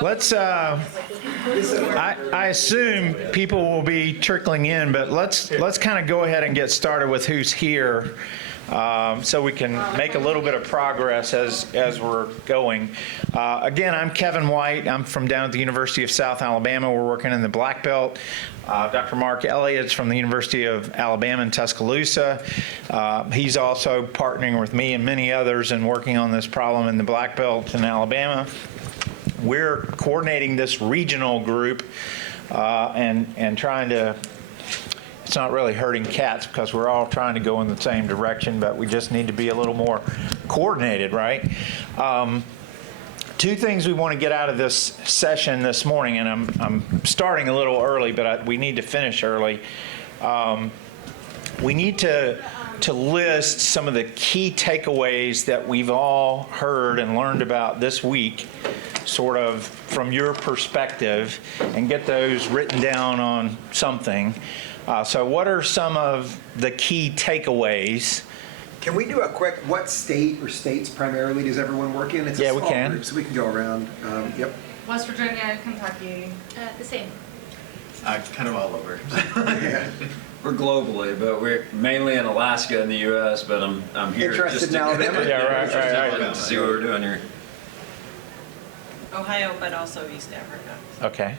Let's, I assume people will be trickling in, but let's kind of go ahead and get started with who's here, so we can make a little bit of progress as we're going. Again, I'm Kevin White. I'm from down at the University of South Alabama. We're working in the Black Belt. Dr. Mark Elliott is from the University of Alabama in Tuscaloosa. He's also partnering with me and many others in working on this problem in the Black Belt in Alabama. We're coordinating this regional group and trying to, it's not really herding cats because we're all trying to go in the same direction, but we just need to be a little more coordinated, right? Two things we want to get out of this session this morning, and I'm starting a little early, but we need to finish early. We need to list some of the key takeaways that we've all heard and learned about this week, sort of from your perspective, and get those written down on something. So what are some of the key takeaways? Can we do a quick, what state or states primarily does everyone work in? It's a small group, so we can go around. Yep. West Virginia, Kentucky. The same. Kind of all over. Yeah. We're globally, but we're mainly in Alaska in the U.S., but I'm here Interested just in Alabama? Yeah, right. to see what we're doing here. Ohio, but also East Africa. Okay,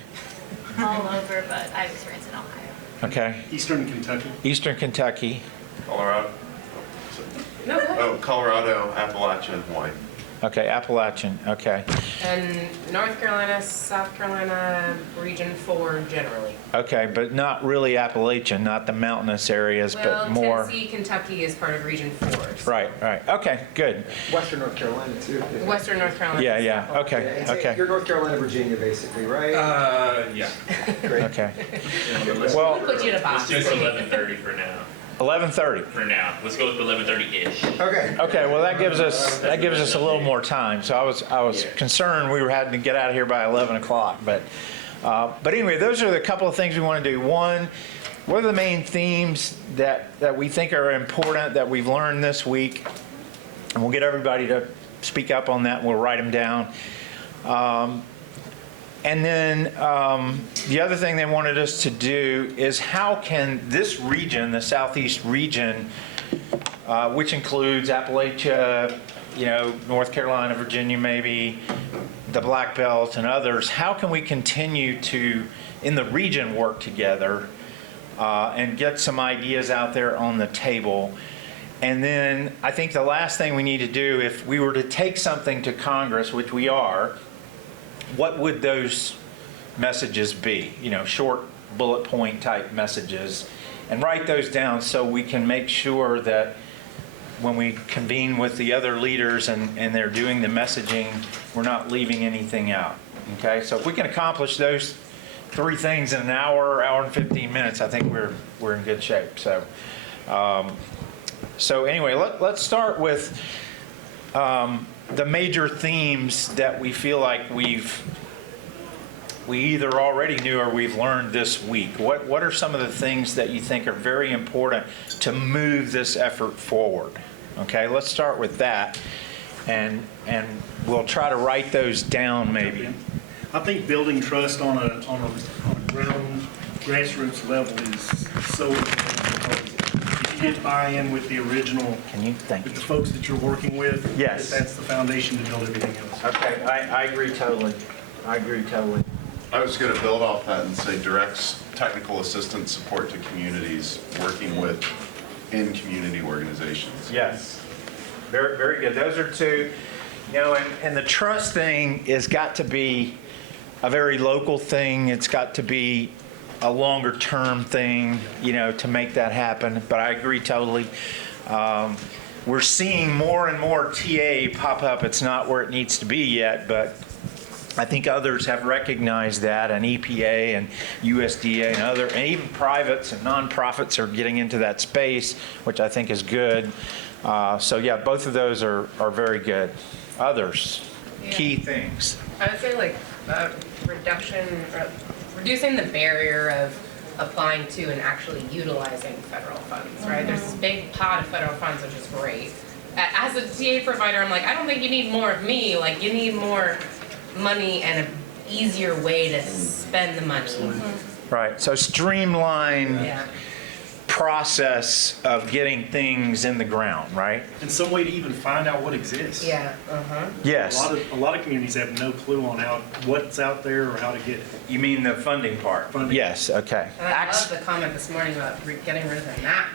All over, but I have experience in Ohio. okay. Eastern Kentucky. Eastern Kentucky. Colorado. No, go ahead. Oh, Colorado, Appalachia, and Hawaii. Okay, Appalachian, okay. And North Carolina, South Carolina, Region 4 generally. Okay, but not really Appalachian, not the mountainous areas, but Well, more. Tennessee, Kentucky is part of Region 4. So Right, okay, good. Western North Carolina, too. Western North Carolina. Yeah, Yeah, okay, it's okay, You're North Carolina, Virginia, basically, right? Yeah. Great. okay. We'll Well, put you in a box. Let's do 11:30 for now. 11:30. For now, let's go with 11:30-ish. Okay. Okay, well, that gives us a little more time. So I was concerned we were having to get out of here by 11 o'clock. But anyway, those are the couple of things we want to do. One, what are the main themes that we think are important that we've learned this week? And we'll get everybody to speak up on that, and we'll write them down. And then the other thing they wanted us to do is how can this region, the Southeast region, which includes Appalachia, North Carolina, Virginia maybe, the Black Belt and others, how can we continue to, in the region, work together and get some ideas out there on the table? And then I think the last thing we need to do, if we were to take something to Congress, which we are, what would those messages be? Short bullet point type messages, and write those down so we can make sure that when we convene with the other leaders and they're doing the messaging, we're not leaving anything out. Okay, so if we can accomplish those three things in an hour and 15 minutes, I think we're in good shape. So anyway, let's start with the major themes that we feel like we either already knew or we've learned this week. What are some of the things that you think are very important to move this effort forward? Okay, let's start with that, and we'll try to write those down maybe. I think building trust on a grassroots level is so important. If you get buy-in with the original, Thank with you. the folks that you're working with, Yes. that's the foundation to build everything else. Okay, I agree totally. I was going to build off that and say directs technical assistance support to communities working with in community organizations. Yes, very, very good. Those are two, and the trust thing has got to be a very local thing. It's got to be a longer term thing, to make that happen. But I agree totally. We're seeing more and more TA pop up. It's not where it needs to be yet, but I think others have recognized that, and EPA and USDA and even privates and nonprofits are getting into that space, which I think is good. So yeah, both of those are very good. Others, key things. I would say reducing the barrier of applying to and actually utilizing federal funds, right? There's this big pot of federal funds, which is great. As a TA provider, I'm like, I don't think you need more of me. Like, you need more money and easier way to spend the money. Right, so streamline Yeah. process of getting things in the ground, right? And some way to even find out what exists. Yeah, uh-huh. Yes. A lot of communities have no clue on what's out there or how to get it. You mean the funding part? Funding. Yes, okay. And I love the comment this morning about getting rid of the match.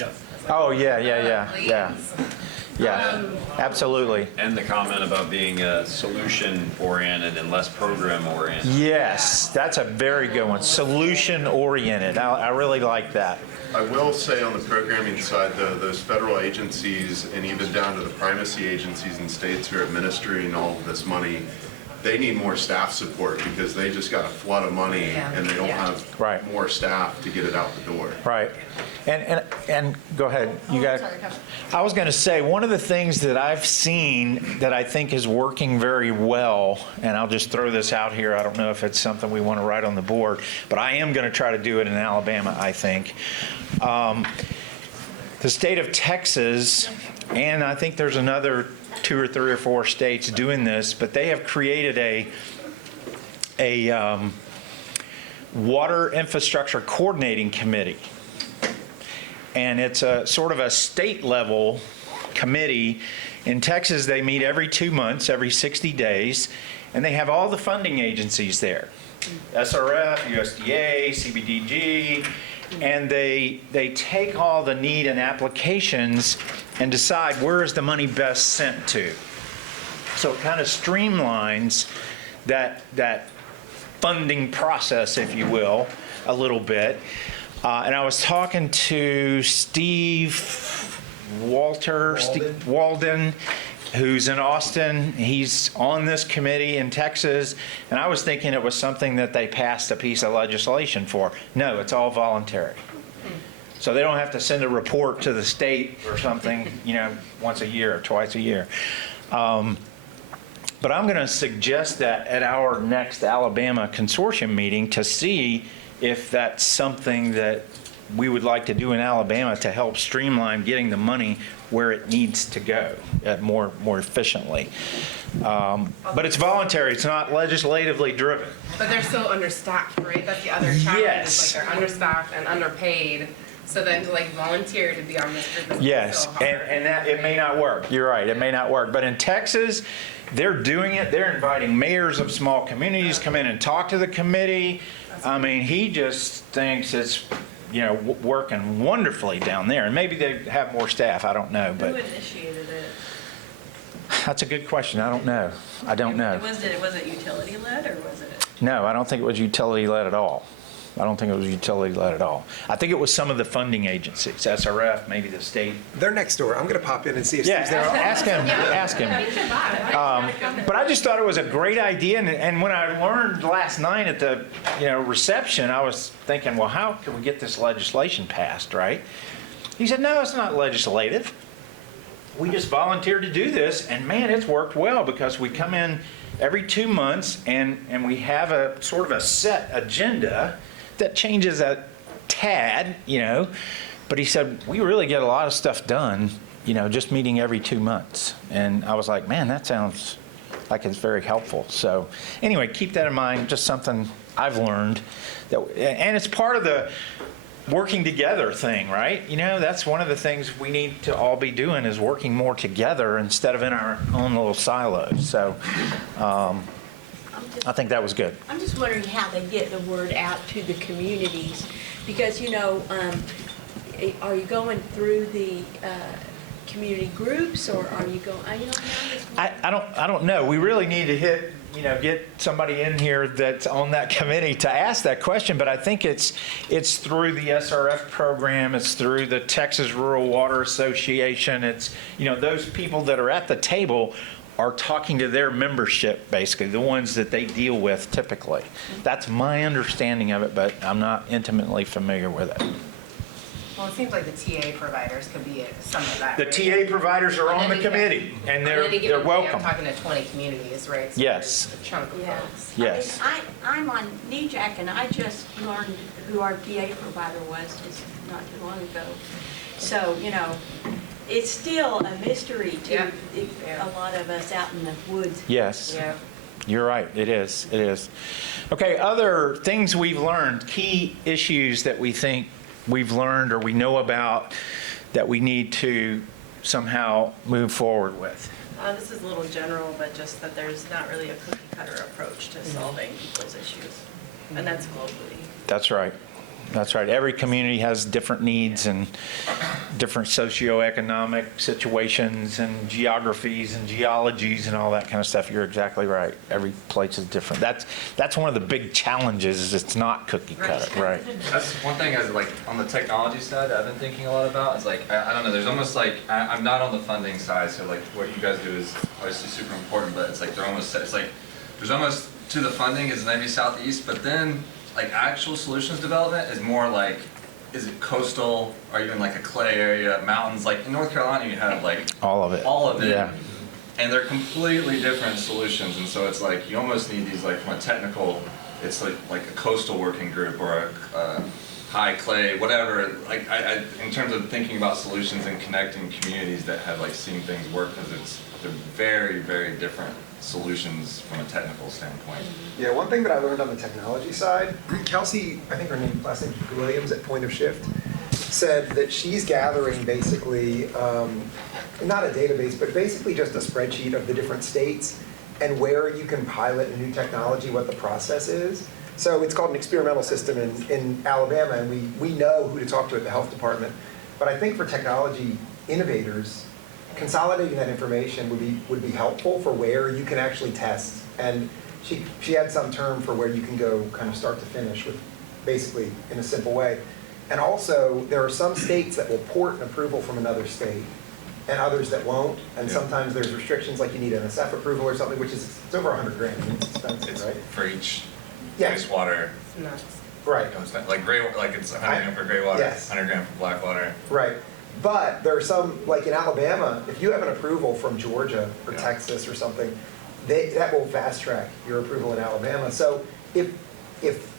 Yeah. Oh, yeah, Please. yeah, absolutely. And the comment about being solution-oriented and less program-oriented. Yes, that's a very good one. Solution-oriented. I really like that. I will say on the programming side, though, those federal agencies and even down to the primacy agencies and states who are administering all of this money, they need more staff support because they just got a flood of money Yeah. and they don't Yeah. have Right. more staff to get it out the door. Right. And go ahead. You got. I was going to say, one of the things that I've seen that I think is working very well, and I'll just throw this out here, I don't know if it's something we want to write on the board, but I am going to try to do it in Alabama, I think. The state of Texas, and I think there's another 2 or 3 or 4 states doing this, but they have created a water infrastructure coordinating committee. And it's a sort of a state level committee. In Texas, they meet every 2 months, every 60 days, and they have all the funding agencies there. SRF, USDA, CBDG, and they take all the need and applications and decide where is the money best sent to. So it kind of streamlines that funding process, if you will, a little bit. And I was talking to Steve Walden, who's in Austin. He's on this committee in Texas, and I was thinking it was something that they passed a piece of legislation for. No, it's all voluntary. So they don't have to send a report to the state or something, once a year or twice a year. But I'm going to suggest that at our next Alabama Consortium meeting to see if that's something that we would like to do in Alabama to help streamline getting the money where it needs to go more efficiently. But it's voluntary. It's not legislatively driven. But they're so understaffed, right? That's the other challenge. Yes. Is like they're understaffed and underpaid. So then to like volunteer to be on this group is Yes, so hard. and that it may not work. You're right, it may not work. But in Texas, they're doing it. They're inviting mayors of small communities come in and talk to the committee. I mean, he just thinks it's, working wonderfully down there. And maybe they have more staff, I don't know. Who But initiated it? that's a good question. I don't know. I don't know. Was it utility led or was it? No, I don't think it was utility-led at all. I don't think it was utility-led at all. I think it was some of the funding agencies, SRF, maybe the state. They're next door. I'm going to pop in and see if Yeah, Steve's there. ask him. But I just thought it was a great idea, and when I learned last night at the reception, I was thinking, well, how can we get this legislation passed, right? He said, no, it's not legislative. We just volunteered to do this, and man, it's worked well because we come in every 2 months and we have a sort of a set agenda that changes a tad, but he said, we really get a lot of stuff done, just meeting every 2 months. And I was like, man, that sounds like it's very helpful. So anyway, keep that in mind, just something I've learned. And it's part of the working together thing, right? That's one of the things we need to all be doing is working more together instead of in our own little silos. So I think that was good. I'm just wondering how they get the word out to the communities, because, are you going through the community groups, or are you going, I don't know. We really need to get somebody in here that's on that committee to ask that question, but I think it's through the SRF program, it's through the Texas Rural Water Association, it's, those people that are at the table are talking to their membership, basically, the ones that they deal with typically. That's my understanding of it, but I'm not intimately familiar with it. Well, it seems like the TA providers could be some of that. The right? TA providers are on the committee, and they're welcome. I'm talking to 20 communities, right? So Yes. there's a chunk of yeah. folks. Yes. I'm on NEJAC, and I just learned who our PA provider was just not too long ago. So, it's still a mystery to Yeah. a lot of us out in the woods. Yes. Yeah. You're right, it is, it is. Okay, other things we've learned, key issues that we think we've learned or we know about that we need to somehow move forward with. This is a little general, but just that there's not really a cookie cutter approach to solving people's issues, and that's globally. That's right. That's right. Every community has different needs and different socioeconomic situations and geographies and geologies and all that kind of stuff. You're exactly right. Every place is different. That's one of the big challenges is it's not cookie cutter, right? That's one thing as like on the technology side that I've been thinking a lot about is like, I don't know, there's almost like, I'm not on the funding side, so like what you guys do is obviously super important, but it's like they're almost, it's like, there's almost to the funding is maybe southeast, but then like actual solutions development is more like, is it coastal or even like a clay area, mountains? Like in North Carolina, you have like All of it. all of it. Yeah. And they're completely different solutions. And so it's like, you almost need these like from a technical, it's like a coastal working group or a high clay, whatever. Like I, in terms of thinking about solutions and connecting communities that have like seen things work, because they're very, very different solutions from a technical standpoint. Yeah, one thing that I learned on the technology side, Kelsey, I think her last name Williams at Point of Shift, said that she's gathering basically, not a database, but basically just a spreadsheet of the different states and where you can pilot a new technology, what the process is. So it's called an experimental system in Alabama, and we know who to talk to at the health department. But I think for technology innovators, consolidating that information would be helpful for where you can actually test. And she had some term for where you can go kind of start to finish with basically in a simple way. And also, there are some states that will port an approval from another state and others that won't. And sometimes there's restrictions like you need an SF approval or something, which is, it's over 100 grand. I mean, it's expensive, It's right? for each Yeah. wastewater. It's nuts. Right. Like gray, like it's 100 grand for gray water, Yes. 100 grand for black water. Right. But there are some, like in Alabama, if you have an approval from Georgia or Yeah. Texas or something, that will fast track your approval in Alabama. So if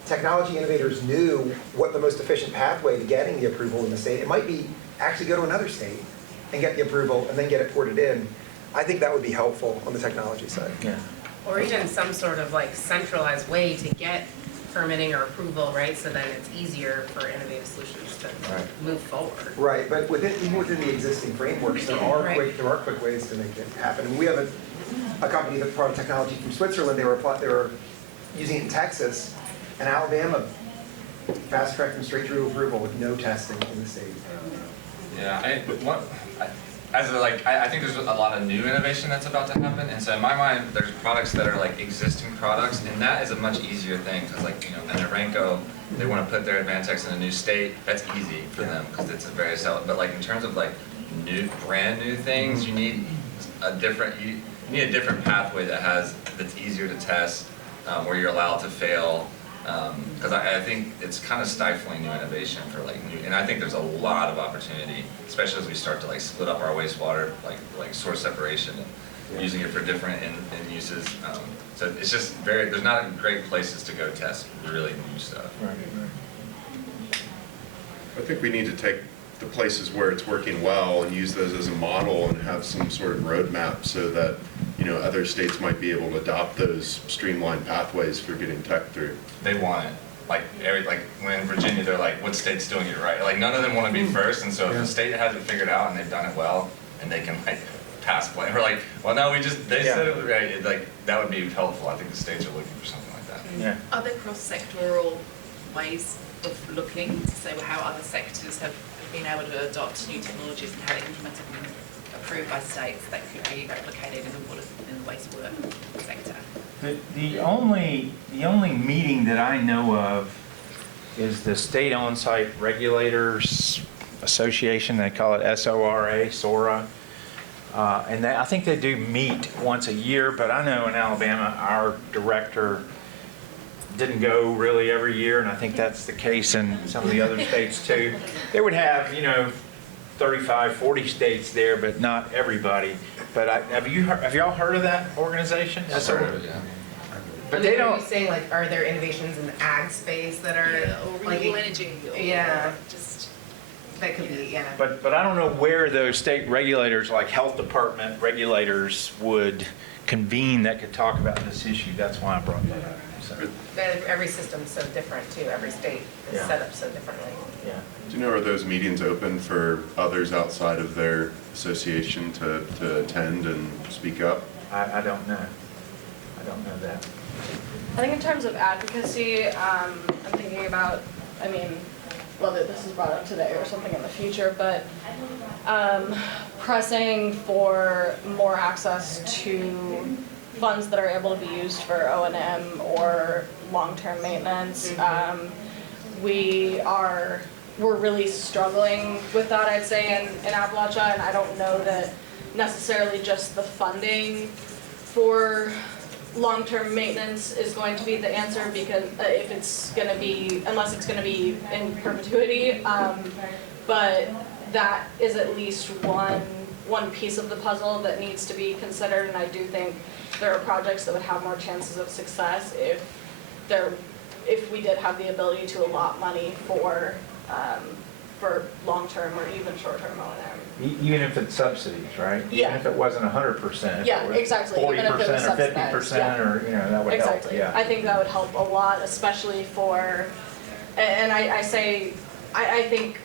technology innovators knew what the most efficient pathway to getting the approval in the state, it might be actually go to another state and get the approval and then get it ported in. I think that would be helpful on the technology side. Yeah. Or even some sort of like centralized way to get permitting or approval, right? So then it's easier for innovative solutions to move forward. Right, but even within the existing frameworks, there are Right. quick ways to make it happen. And we have a company that brought technology from Switzerland. They were using it in Texas, and Alabama fast-tracked them straight through approval with no testing in the state. Yeah, I think there's a lot of new innovation that's about to happen, and so in my mind, there's products that are like existing products, and that is a much easier thing, because like, you know, in Aranco, they want to put their Advantex in a new state, that's easy for them, because it's a very solid, but like in terms of like brand new things, you need a different, you need a different pathway that's easier to test, where you're allowed to fail, because I think it's kind of stifling new innovation for like new, and I think there's a lot of opportunity, especially as we start to like split up our wastewater, like source separation and using it for different end uses. So it's just there's not great places to go test really new stuff. I think we need to take the places where it's working well and use those as a model and have some sort of roadmap so that, you know, other states might be able to adopt those streamlined pathways for getting tech through. They want it. Like when in Virginia, they're like, what state's doing it right? Like none of them want to be first, and so if the state has it figured out and they've done it well, and they can like pass play, we're like, well, no, they said it right. Like that would be helpful. I think the states are looking for something like that. Yeah. Are there cross-sectoral ways of looking to say how other sectors have been able to adopt new technologies and how they implemented them approved by states that could be replicated in the wastewater sector? The only meeting that I know of is the State On-Site Regulators Association. They call it SORA. And I think they do meet once a year, but I know in Alabama, our director didn't go really every year, and I think that's the case in some of the other states too. They would have, 35, 40 states there, but not everybody. But have y'all heard of that organization? I've heard of it, yeah. But they Are don't. you saying like, are there innovations in the ag space that are or like, renewable energy, or just that could be, yeah. But I don't know where those state regulators, like health department regulators, would convene that could talk about this issue. That's why I brought that up. So, Every system's so different too, every state is Yeah. set up so differently. yeah. Do you know, are those meetings open for others outside of their association to attend and speak up? I don't know. I don't know that. I think in terms of advocacy, I'm thinking about, I mean, whether this is brought up today or something in the future, but pressing for more access to funds that are able to be used for O&M or long-term maintenance. We're really struggling with that, I'd say, in Appalachia, and I don't know that necessarily just the funding for long-term maintenance is going to be the answer, because if it's going to be, unless it's going to be in perpetuity, but that is at least one piece of the puzzle that needs to be considered, and I do think there are projects that would have more chances of success if we did have the ability to allot money for long-term or even short-term O&M. Even if it's subsidies, right? Yeah. Even if it wasn't 100%. Yeah, exactly. Even if it was 40% or subsidized, 50%, yeah. or, that would help, Exactly. yeah. I think that would help a lot, especially for, and I think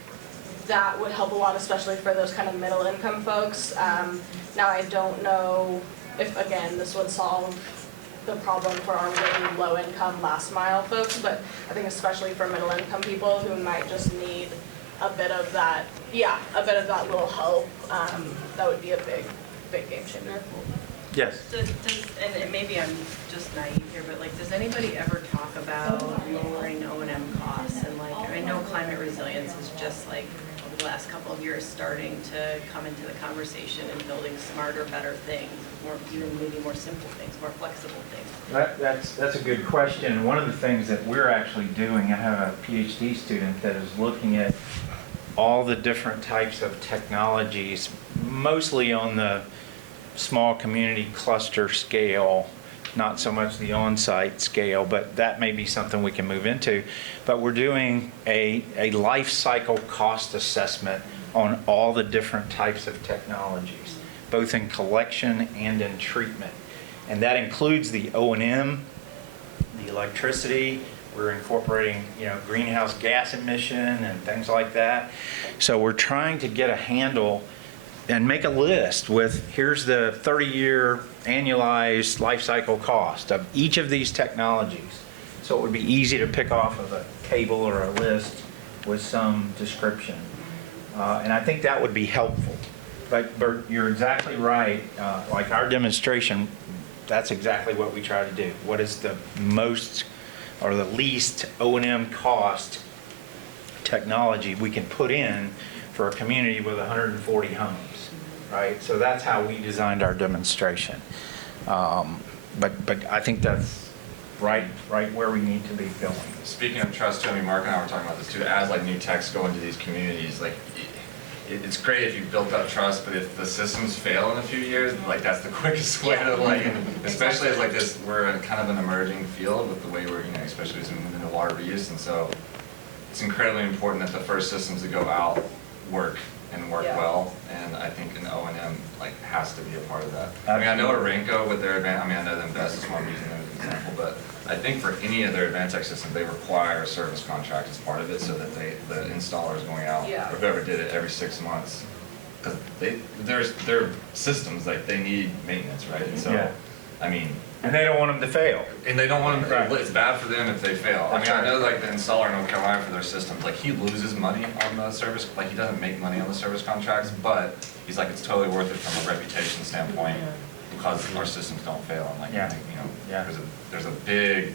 that would help a lot, especially for those kind of middle income folks. Now, I don't know if, again, this would solve the problem for our really low income last mile folks, but I think especially for middle income people who might just need a bit of that little help, that would be a big game changer. Yes. And maybe I'm just naive here, but like, does anybody ever talk about lowering O&M costs? And like, I know climate resilience is just like, over the last couple of years, starting to come into the conversation and building smarter, better things, maybe more simple things, more flexible things. That's a good question. One of the things that we're actually doing, I have a PhD student that is looking at all the different types of technologies, mostly on the small community cluster scale, not so much the on-site scale, but that may be something we can move into. But we're doing a life cycle cost assessment on all the different types of technologies, both in collection and in treatment. And that includes the O&M, the electricity. We're incorporating, greenhouse gas emission and things like that. So we're trying to get a handle and make a list with, here's the 30-year annualized life cycle cost of each of these technologies. So it would be easy to pick off of a table or a list with some description. And I think that would be helpful. But Bert, you're exactly right. Like our demonstration, that's exactly what we try to do. What is the most or the least O&M cost technology we can put in for a community with 140 homes, right? So that's how we designed our demonstration. But I think that's right where we need to be going. Speaking of trust, Tony, Mark and I were talking about this too. As like new techs go into these communities, like it's great if you've built up trust, but if the systems fail in a few years, like that's the quickest way to like, especially as like this, we're in kind of an emerging field with the way we're, especially as we move into water reuse, and so it's incredibly important that the first systems that go out work and work well, and I think an O&M like has to be a part of that. I mean, I know Arenco with their I know them best is why I'm using them as an example, but I think for any of their advanced tech systems, they require a service contract as part of it, so that the installer is going out, or whoever did it, every 6 months, because their systems, like they need maintenance, right? And so, I mean. And they don't want them to fail. And they don't want them, it's bad for them if they fail. I mean, I know like the installer in North Carolina for their systems, like he loses money on the service, like he doesn't make money on the service contracts, but he's like, it's totally worth it from a reputation standpoint because our systems don't fail. And like, I think, there's a big,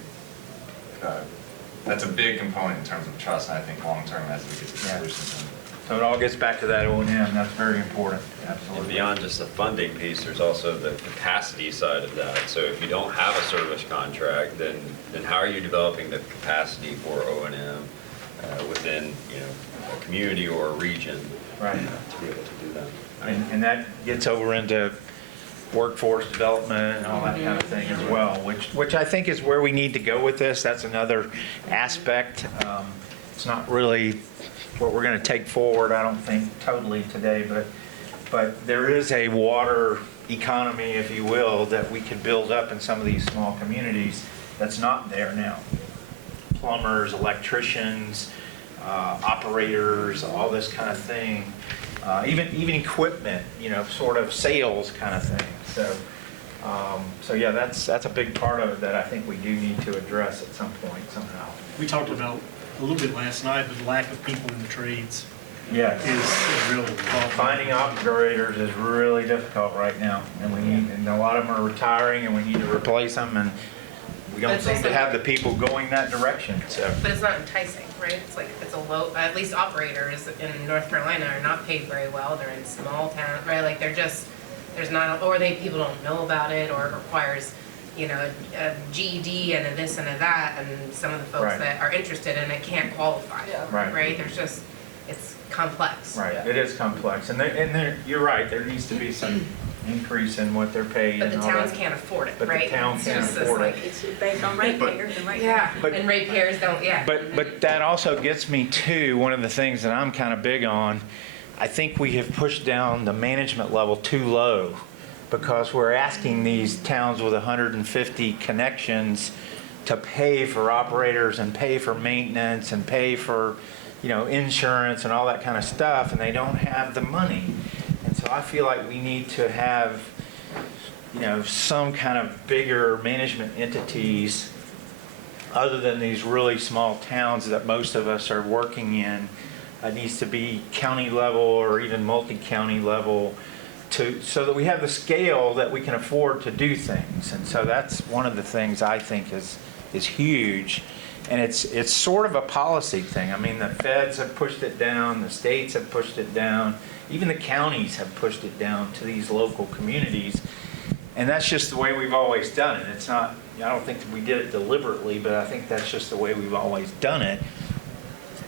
that's a big component in terms of trust, and I think long-term as we get the solutions. So it all gets back to that O&M, that's very important, absolutely. And beyond just the funding piece, there's also the capacity side of that. So if you don't have a service contract, then how are you developing the capacity for O&M within, a community or a region to be able to do that? And that gets over into workforce development and all that kind of thing as well, which I think is where we need to go with this. That's another aspect. It's not really what we're going to take forward, I don't think, totally today, but there is a water economy, if you will, that we could build up in some of these small communities that's not there now. Plumbers, electricians, operators, all this kind of thing. Even equipment, sort of sales kind of thing. So yeah, that's a big part of it that I think we do need to address at some point somehow. We talked about a little bit last night, but the lack of people in the trades Yeah. is really a problem. Finding operators is really difficult right now, and a lot of them are retiring, and we need to replace them, and we But don't it's seem to also- have the people going that direction, so. But it's not enticing, right? It's a low, at least operators in North Carolina are not paid very well. They're in small towns, right? Like they're just, there's not, or people don't know about it, or it requires, a GED and a this and a that, and some of the folks Right. that are interested in it can't qualify. Yeah. Right. Right? There's just, it's complex. Right, it is complex, and you're right, there needs to be some increase in what they're paid But and the all towns that. can't afford it, But the right? town can't It's just afford it. like- It's based on ratepayers and ratepayers. Yeah, But- and ratepayers don't, yeah. But that also gets me to one of the things that I'm kind of big on. I think we have pushed down the management level too low, because we're asking these towns with 150 connections to pay for operators and pay for maintenance and pay for, insurance and all that kind of stuff, and they don't have the money. And so I feel like we need to have, some kind of bigger management entities other than these really small towns that most of us are working in. It needs to be county level or even multi-county level, so that we have the scale that we can afford to do things. And so that's one of the things I think is huge. And it's sort of a policy thing. I mean, the feds have pushed it down, the states have pushed it down, even the counties have pushed it down to these local communities. And that's just the way we've always done it. It's not, I don't think that we did it deliberately, but I think that's just the way we've always done it.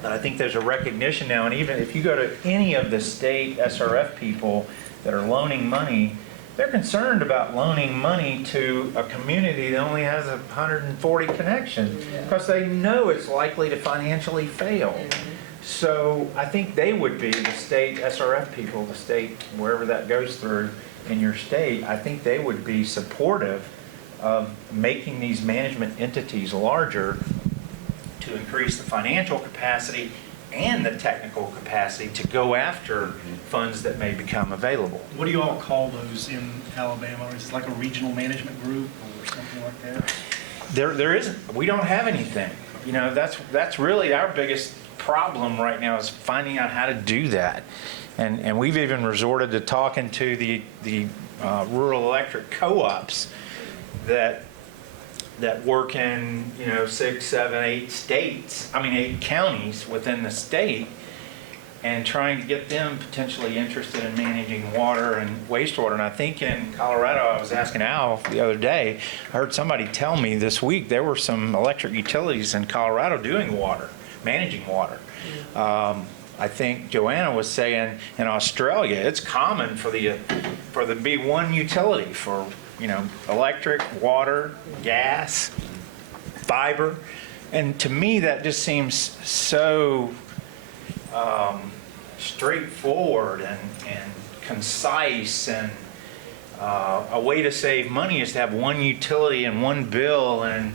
But I think there's a recognition now, and even if you go to any of the state SRF people that are loaning money, they're concerned about loaning money to a community that only has 140 connections, because they know it's likely to financially fail. So I think they would be, the state SRF people, the state, wherever that goes through in your state, I think they would be supportive of making these management entities larger to increase the financial capacity and the technical capacity to go after funds that may become available. What do you all call those in Alabama? Is it like a regional management group or something like that? There isn't. We don't have anything. That's really our biggest problem right now, is finding out how to do that. And we've even resorted to talking to the rural electric co-ops that work in 6, 7, 8 states. 8 counties within the state, and trying to get them potentially interested in managing water and wastewater. And I think in Colorado, I was asking Al the other day, I heard somebody tell me this week there were some electric utilities in Colorado doing water, managing water. I think Joanna was saying in Australia, it's common for the be one utility for electric, water, gas, fiber. And to me, that just seems so straightforward and concise, and a way to save money is to have one utility and one bill, and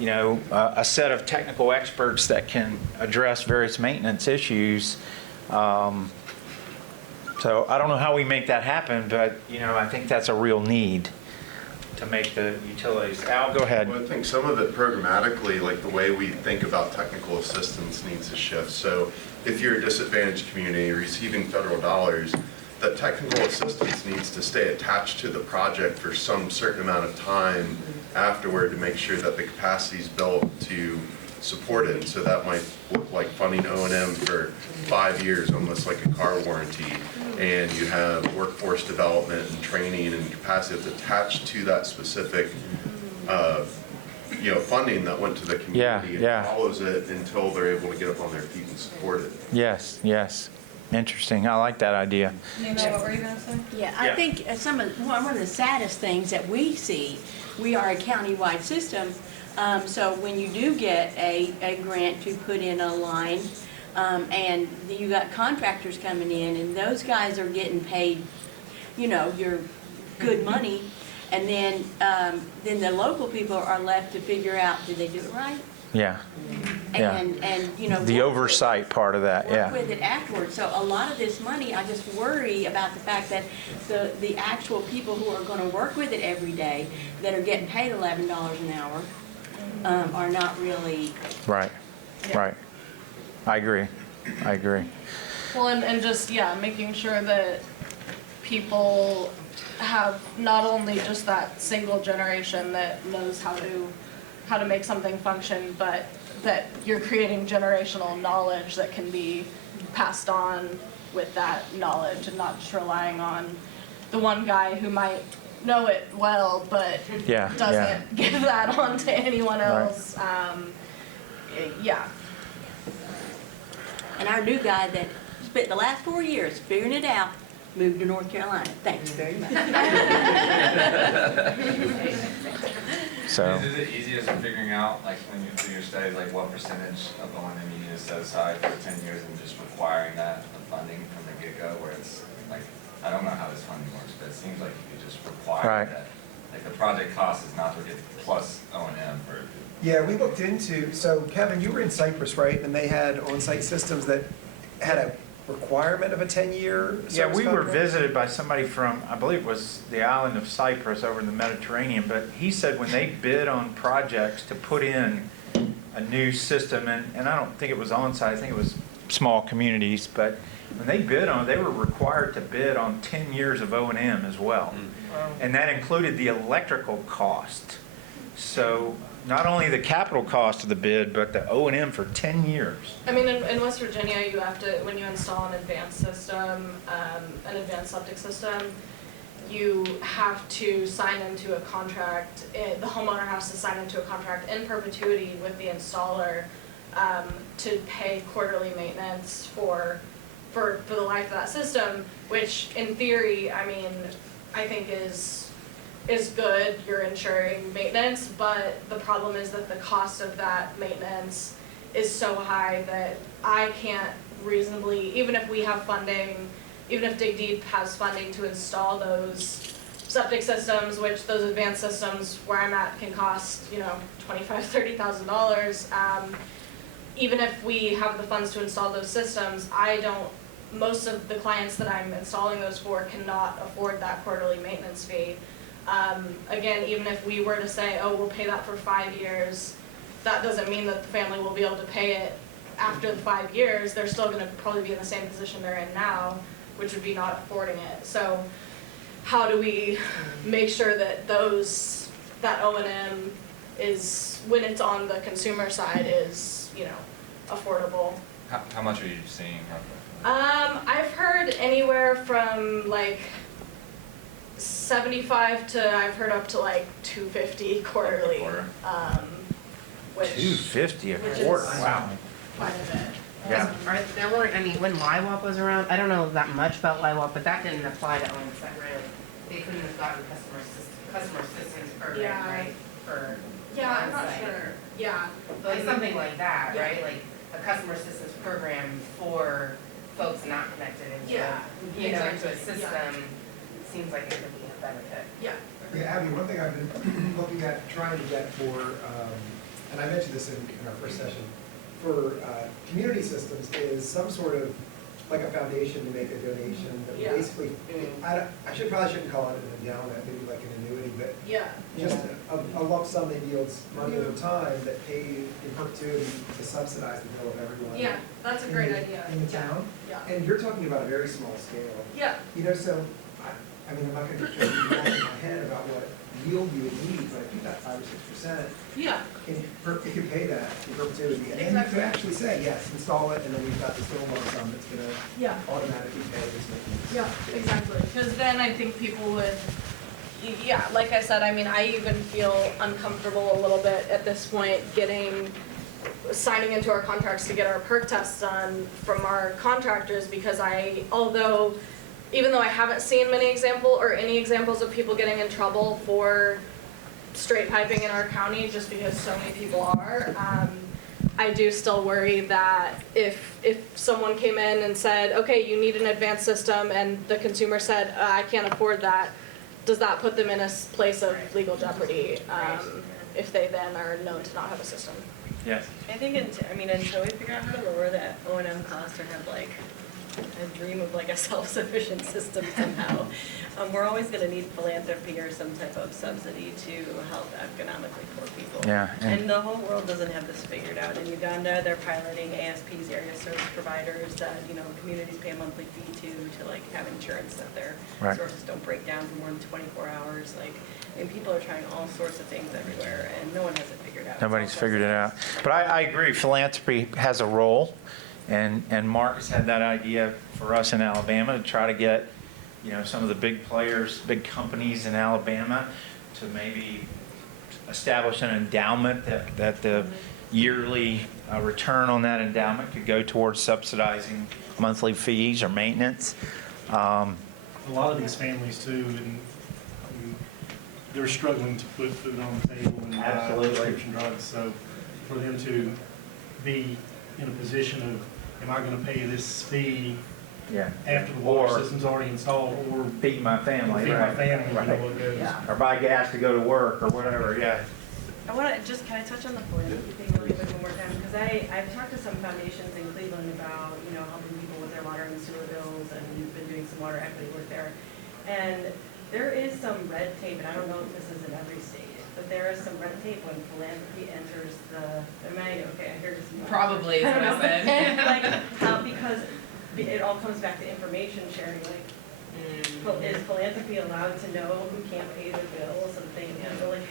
a set of technical experts that can address various maintenance issues. So I don't know how we make that happen, but I think that's a real need to make the utilities. Al, go ahead. Well, I think some of it programmatically, like the way we think about technical assistance, needs to shift. So if you're a disadvantaged community receiving federal dollars, that technical assistance needs to stay attached to the project for some certain amount of time afterward to make sure that the capacity is built to support it. So that might look like funding O&M for 5 years, almost like a car warranty. And you have workforce development and training and capacity that's attached to that specific funding that went to the community, and follows it until they're able to get up on their feet and support it. Yes. Interesting. I like that idea. Nina, what were you gonna say? Yeah, I think one of the saddest things that we see, we are a countywide system, so when you do get a grant to put in a line, and you got contractors coming in, and those guys are getting paid, your good money. And then the local people are left to figure out, did they do it right? Yeah. Yeah. And, you know. The work oversight part of that, yeah. Work with it afterwards. So a lot of this money, I just worry about the fact that the actual people who are gonna work with it every day, that are getting paid $11 an hour, are not really. Right, right. I agree. Well, and just, yeah, making sure that people have not only just that single generation that knows how to make something function, but that you're creating generational knowledge that can be passed on with that knowledge, and not just relying on the one guy who might know it well, but doesn't give that on to anyone else. Yeah. And our new guy that spent the last 4 years figuring it out, moved to North Carolina. Thanks very much. So. Is it easiest in figuring out, like, when you do your studies, like, what percentage of O&M you need to set aside for 10 years, and just requiring that of funding from the get-go, where it's, like, I don't know how this funding works, but it seems like you could just require that. Like, the project cost is not to get plus O&M for. Yeah, we looked into, so Kevin, you were in Cyprus, right? And they had on-site systems that had a requirement of a 10-year service Yeah, we were contract? visited by somebody from, I believe it was the island of Cyprus over in the Mediterranean, but he said when they bid on projects to put in a new system, and I don't think it was on-site, I think it was small communities, but when they bid on it, they were required to bid on 10 years of O&M as well. And that included the electrical cost. So not only the capital cost of the bid, but the O&M for 10 years. I mean, in West Virginia, you have to, when you install an advanced system, an advanced septic system, you have to sign into a contract, the homeowner has to sign into a contract in perpetuity with the installer to pay quarterly maintenance for the life of that system, which in theory, I mean, I think is good, you're ensuring maintenance, but the problem is that the cost of that maintenance is so high that I can't reasonably, even if we have funding, even if Dig Deep has funding to install those septic systems, which those advanced systems where I'm at can cost, you know, $25,000, $30,000, even if we have the funds to install those systems, most of the clients that I'm installing those for cannot afford that quarterly maintenance fee. Again, even if we were to say, oh, we'll pay that for 5 years, that doesn't mean that the family will be able to pay it after the 5 years. They're still gonna probably be in the same position they're in now, which would be not affording it. So how do we make sure that that O&M is, when it's on the consumer side, is, you know, affordable? How much are you seeing roughly? I've heard anywhere from like 75 to, I've heard up to like 250 quarterly. Which 250 a which quarter, is wow. quite a bit. Yeah. There weren't, I mean, when LIWAP was around, I don't know that much about LIWAP, but that didn't apply to on-site, really. They couldn't have gotten customer assistance program, Yeah. right, for Yeah, I'm not on-site. sure. Yeah. Like something like that, Yeah. right? Like a customer assistance program for folks not connected into, Yeah, into a exactly. system, seems like it could be a benefit. Yeah. Yeah, Abby, one thing I've been looking at, trying to get for, and I mentioned this in our first session, for community systems is some sort of, like a foundation to make a donation, that Yeah. basically, I probably shouldn't call it an endowment, maybe like an annuity, but Yeah. just a lump sum that yields money over time that pays in perpetuity to subsidize the bill of everyone. Yeah, that's a great idea. In the town. Yeah. And you're talking about a very small scale. Yeah. You know, so, I mean, I'm not gonna put in my head about what yield you would need, but if you got 5 or 6%, Yeah. it could pay that in perpetuity. And then you could actually say, yes, install it, and then we've got this bill lump sum that's gonna Yeah. automatically pay this maintenance. Yeah, exactly. Because then I think people would, yeah, like I said, I mean, I even feel uncomfortable a little bit at this point signing into our contracts to get our perk tests done from our contractors, because even though I haven't seen any examples of people getting in trouble for straight piping in our county, just because so many people are, I do still worry that if someone came in and said, okay, you need an advanced system, and the consumer said, I can't afford that, does that put them in a place of legal jeopardy if they then are known to not have a system? Yes. I think, until we figure out how to lower the O&M cost or have like a dream of like a self-sufficient system somehow, we're always gonna need philanthropy or some type of subsidy to help economically poor people. Yeah, and- And the whole world doesn't have this figured out. In Uganda, they're piloting ASPs, area service providers, that, communities pay a monthly fee to like have insurance that their Right. sources don't break down for more than 24 hours. People are trying all sorts of things everywhere, and no one has it figured out. Nobody's figured it out. But I agree, philanthropy has a role, and Marcus had that idea for us in Alabama to try to get, some of the big players, big companies in Alabama to maybe establish an endowment that the yearly return on that endowment could go towards subsidizing monthly fees or maintenance. A lot of these families too, they're struggling to put food on the table and buy Absolutely. prescription drugs. So for them to be in a position of, am I going to pay this fee Yeah. after the water Or system's already installed, or feed my family. feed my Right. family, Right. what goes. Or buy gas to go to work or whatever, yeah. Can I touch on the philanthropy thing a little bit one more time? Because I've talked to some foundations in Cleveland about, helping people with their water and sewer bills, and been doing some water equity work there. And there is some red tape, and I don't know if this is in every state, but there is some red tape when philanthropy enters I hear just. Probably is what I said. Because it all comes back to information sharing, is philanthropy allowed to know who can't pay their bills and things,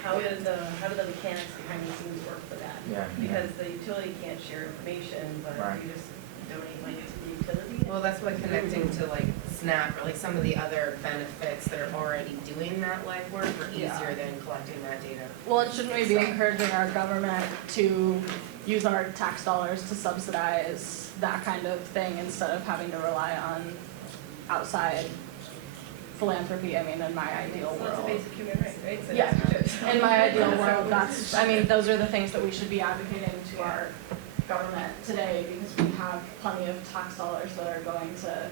how do the mechanics behind the scenes work for that? Yeah. Because the utility can't share information, but Right. you just donate money to the utility. Well, that's why connecting to SNAP or some of the other benefits that are already doing that legwork are easier than collecting that data. Well, and shouldn't we be encouraging our government to use our tax dollars to subsidize that kind of thing instead of having to rely on outside philanthropy? In my ideal Well, it's a world. basic human right, right? So Yeah, that's in my ideal world, those are the things that we should be advocating to our government today, because we have plenty of tax dollars that are going to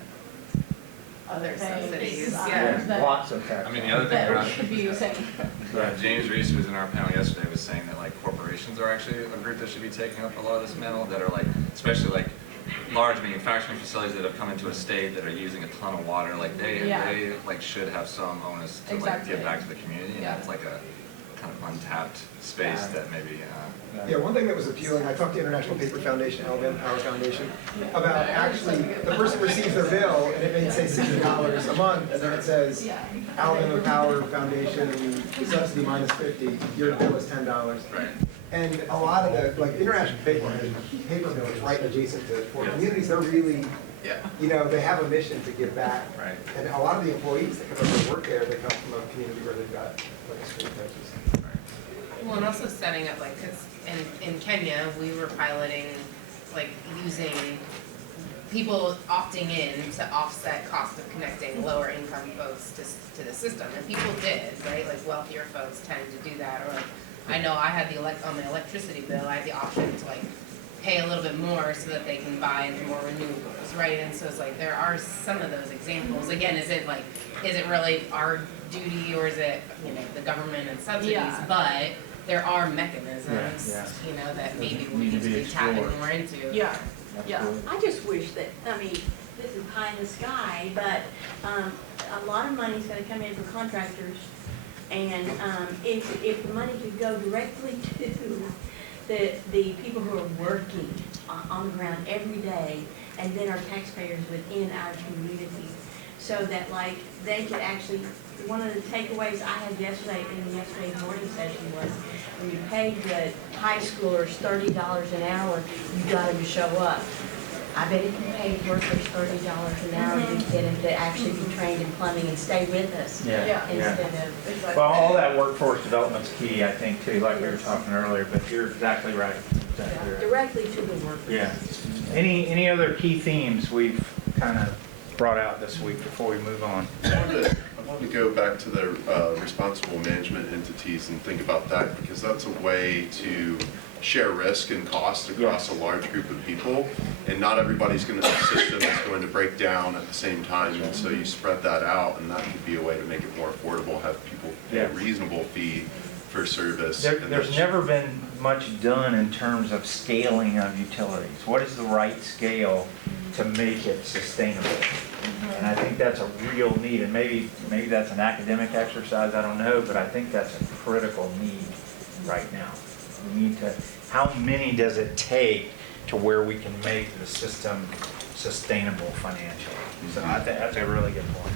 other Other things. subsidies, Yeah, that- lots of tax. The other thing that around, we should be using. James Reese, who was in our panel yesterday, was saying that corporations are actually a group that should be taking up a lot of this mantle, that are especially large manufacturing facilities that have come into a state that are using a ton of water, they should have some onus to Exactly. give back to the community, and Yeah. that's a kind of untapped space that maybe. Yeah, one thing that was appealing, I talked to International Paper Foundation, Alabama Power Foundation, about actually, the person receives their bill and it may say $60 a month, and then it says, Alabama Power Foundation, subsidy minus 50, your bill is $10. Right. And a lot of the, International Paper has paper mills right adjacent to poor communities, they're really, they have a mission to give back. Right. And a lot of the employees that come over to work there, they come from a community where they've got street prices. Well, and also setting up, because in Kenya, we were piloting, using people opting in to offset cost of connecting lower income folks to the system. And people did, right? Wealthier folks tend to do that. Or I know I had on my electricity bill, I had the option to pay a little bit more so that they can buy more renewables, right? And so it's there are some of those examples. Again, is it really our duty, or is it, the government and subsidies? Yeah. But there are mechanisms, Yeah. That maybe we Need need to to be be tapping explored. more into. Yeah. I just wish that, this is pie in the sky, but a lot of money's gonna come in for contractors. And if the money could go directly to the people who are working on the ground every day, and then our taxpayers within our community, so that they could actually, one of the takeaways I had in yesterday's morning session was, when you pay the high schoolers $30 an hour, you got them to show up. I bet if you paid workers $30 an hour, you'd get them to actually be trained in plumbing and stay with us. Instead of. Well, all that workforce development's key, I think, too, like we were talking earlier, but you're exactly right. Exactly right. Directly to the workers. Yeah. Any other key themes we've kind of brought out this week before we move on? I want to go back to the responsible management entities and think about that, because that's a way to share risk and cost across a large group of people, and not everybody's the system is going to break down at the same time, and so you spread that out, and that could be a way to make it more affordable, have people pay a reasonable fee for service. There's never been much done in terms of scaling of utilities. What is the right scale to make it sustainable? And I think that's a real need, and maybe that's an academic exercise, I don't know, but I think that's a critical need right now. We need to, how many does it take to where we can make the system sustainable financially? So I think that's a really good point.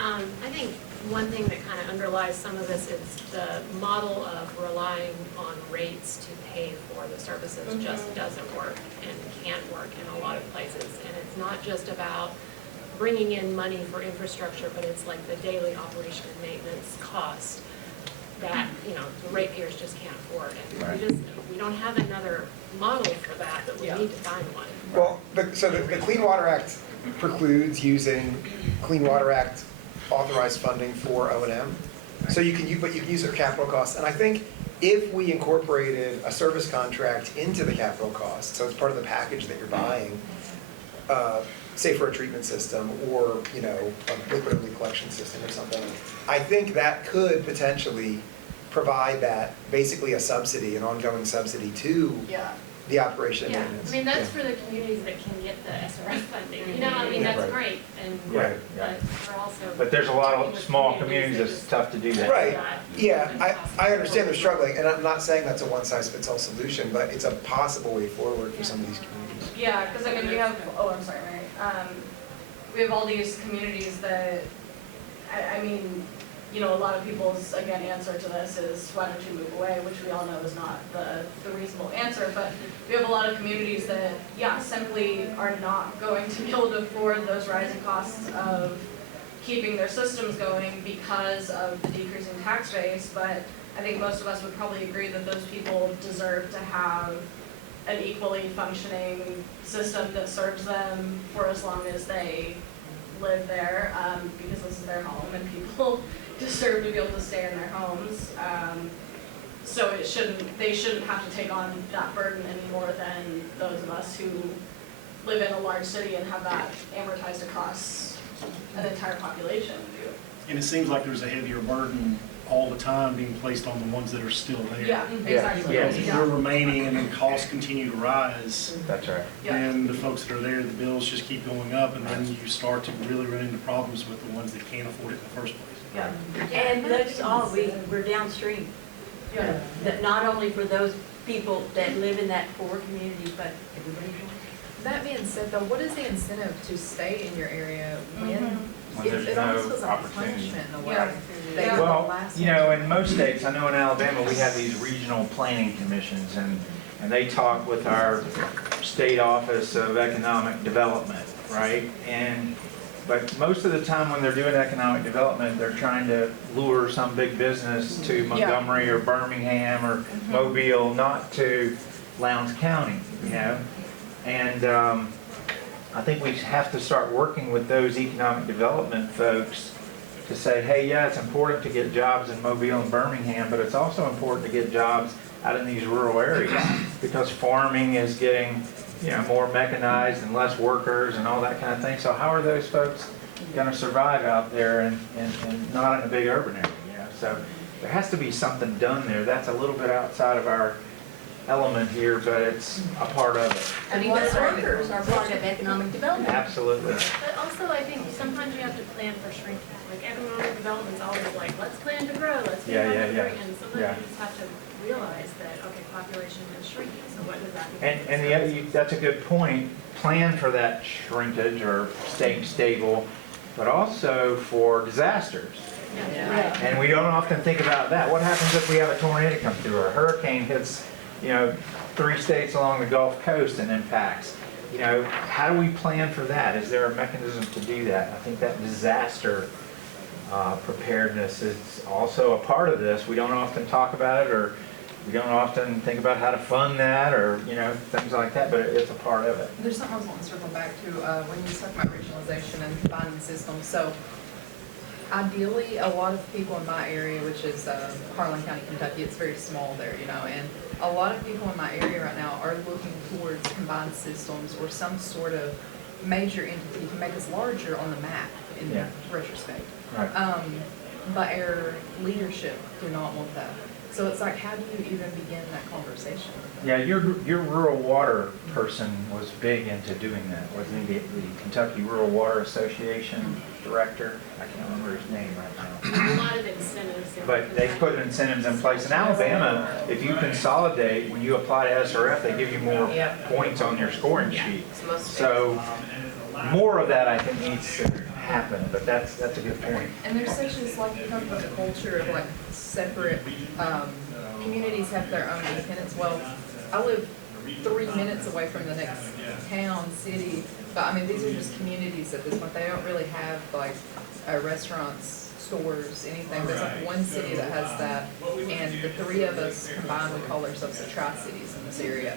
I think one thing that kind of underlies some of this is the model of relying on rates to pay for the services just doesn't work and can't work in a lot of places. And it's not just about bringing in money for infrastructure, but it's like the daily operation and maintenance cost that, you know, the ratepayers just can't afford. And we don't have another model for that, but we need to find one. Well, so the Clean Water Act precludes using Clean Water Act authorized funding for O&M. So you can use their capital costs. And I think if we incorporated a service contract into the capital cost, so it's part of the package that you're buying, say for a treatment system or, you know, a liquid-only collection system or something, I think that could potentially provide that, basically a subsidy, an ongoing subsidy to the operation and maintenance. I mean, that's for the communities that can get the SRF funding, you know, I mean, that's great, and, but we're also. But there's a lot of small communities that's tough to do that. Right, yeah, I understand they're struggling, and I'm not saying that's a one-size-fits-all solution, but it's a possible way forward for some of these communities. Yeah, because I mean, we have, I'm sorry, Mary. We have all these communities that, I mean, you know, a lot of people's, again, answer to this is, why don't you move away, which we all know is not the reasonable answer, but we have a lot of communities that, simply are not going to be able to afford those rising costs of keeping their systems going because of the decreasing tax base, but I think most of us would probably agree that those people deserve to have an equally functioning system that serves them for as long as they live there, because this is their home and people deserve to be able to stay in their homes. So they shouldn't have to take on that burden any more than those of us who live in a large city and have that amortized across an entire population do. And it seems like there's a heavier burden all the time being placed on the ones that are still there. Yeah, exactly. Yeah. If you're remaining and then costs continue to rise, That's right. then the folks that are there, the bills just keep going up, and then you start to really run into problems with the ones that can't afford it in the first place. Yeah. And that's all, we're downstream. Yeah. That not only for those people that live in that poor community, but everybody else. That being said, though, what is the incentive to stay in your area when There's it almost no feels like a opportunity. punishment in a way? Yeah. They Yeah. don't Well, last you know, in most states, I know in Alabama, we have these regional planning commissions, and they talk with our state office of economic development, right? But most of the time when they're doing economic development, they're trying to lure some big business to Montgomery or Birmingham or Mobile, not to Lowndes County, you know? And I think we have to start working with those economic development folks to say, hey, yeah, it's important to get jobs in Mobile and Birmingham, but it's also important to get jobs out in these rural areas because farming is getting, you know, more mechanized and less workers and all that kind of thing. So how are those folks going to survive out there and not in a big urban area? You know? So there has to be something done there. That's a little bit outside of our element here, but it's a part of it. I mean, those workers are part of economic development. Absolutely. But also, I think sometimes you have to plan for shrinkage. Like economic development's always like, let's plan to grow, let's plan to grow. And sometimes you just have to realize that, okay, population is shrinking, so what does that mean? And that's a good point. Plan for that shrinkage or staying stable, but also for disasters. Yeah. And we don't often think about that. What happens if we have a tornado come through or a hurricane hits, you know, 3 states along the Gulf Coast and impacts? You know, how do we plan for that? Is there a mechanism to do that? I think that disaster preparedness is also a part of this. We don't often talk about it, or we don't often think about how to fund that, or, you know, things like that, but it's a part of it. There's something I was wanting to circle back to when you talk about regionalization and combining the systems. So ideally, a lot of people in my area, which is Harlan County, Kentucky, it's very small there, you know, and a lot of people in my area right now are looking towards combined systems or some sort of major entity to make us larger on the map in Yeah. retrospect. Right. But our leadership do not want that. So it's like, how do you even begin that conversation? Yeah, your rural water person was big into doing that, wasn't he? The Kentucky Rural Water Association director, I can't remember his name right now. A lot of incentives. But they put incentives in place. In Alabama, if you consolidate, when you apply to SRF, they give you more points on your scoring sheet. So more of that, I think, needs to happen, but that's a good point. And there's such as like, you come from a culture of like separate, communities have their own independence. Well, I live 3 minutes away from the next town, city, but I mean, these are just communities at this point. They don't really have like restaurants, stores, anything. There's like one city that has that, and the three of us combined, we call ourselves the Tri-Cities in this area.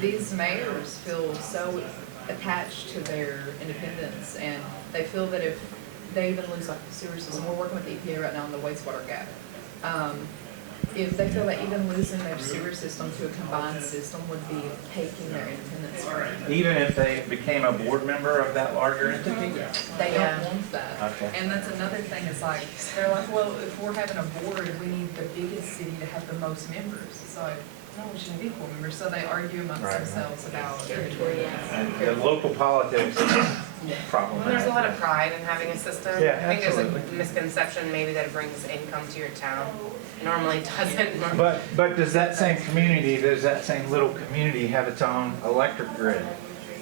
These mayors feel so attached to their independence, and they feel that if they even lose like the sewer system, we're working with the EPA right now on the wastewater gap. If they feel that even losing their sewer system to a combined system would be taking their independence away. Even if they became a board member of that larger entity? They don't want that. Okay. And that's another thing, is like, they're like, well, if we're having a board, we need the biggest city to have the most members. It's like, no, we shouldn't be board members. So they argue amongst themselves about territory. And the local politics is problematic. There's a lot of pride in having a system. Yeah, I think there's absolutely. a misconception maybe that it brings income to your town. It normally doesn't. But does that same little community have its own electric grid?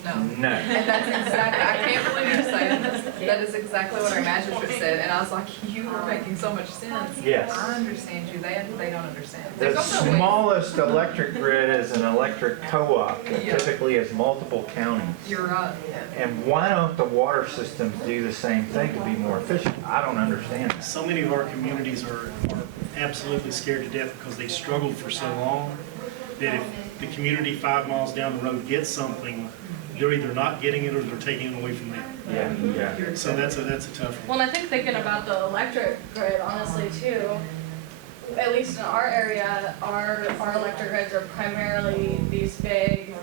No. No. And that's exactly, I can't believe you're saying this. That is exactly what our magistrate said, and I was like, you are making so much sense. Yes. I understand you, they don't understand. The There's also ways- smallest electric grid is an electric co-op that Yeah. typically has multiple counties. You're right. And why don't the water systems do the same thing to be more efficient? I don't understand. So many of our communities are absolutely scared to death because they struggled for so long that if the community 5 miles down the road gets something, they're either not getting it or they're taking it away from them. Yeah. So that's a tough one. Well, and I think thinking about the electric grid, honestly, too, at least in our area, our electric grids are primarily these big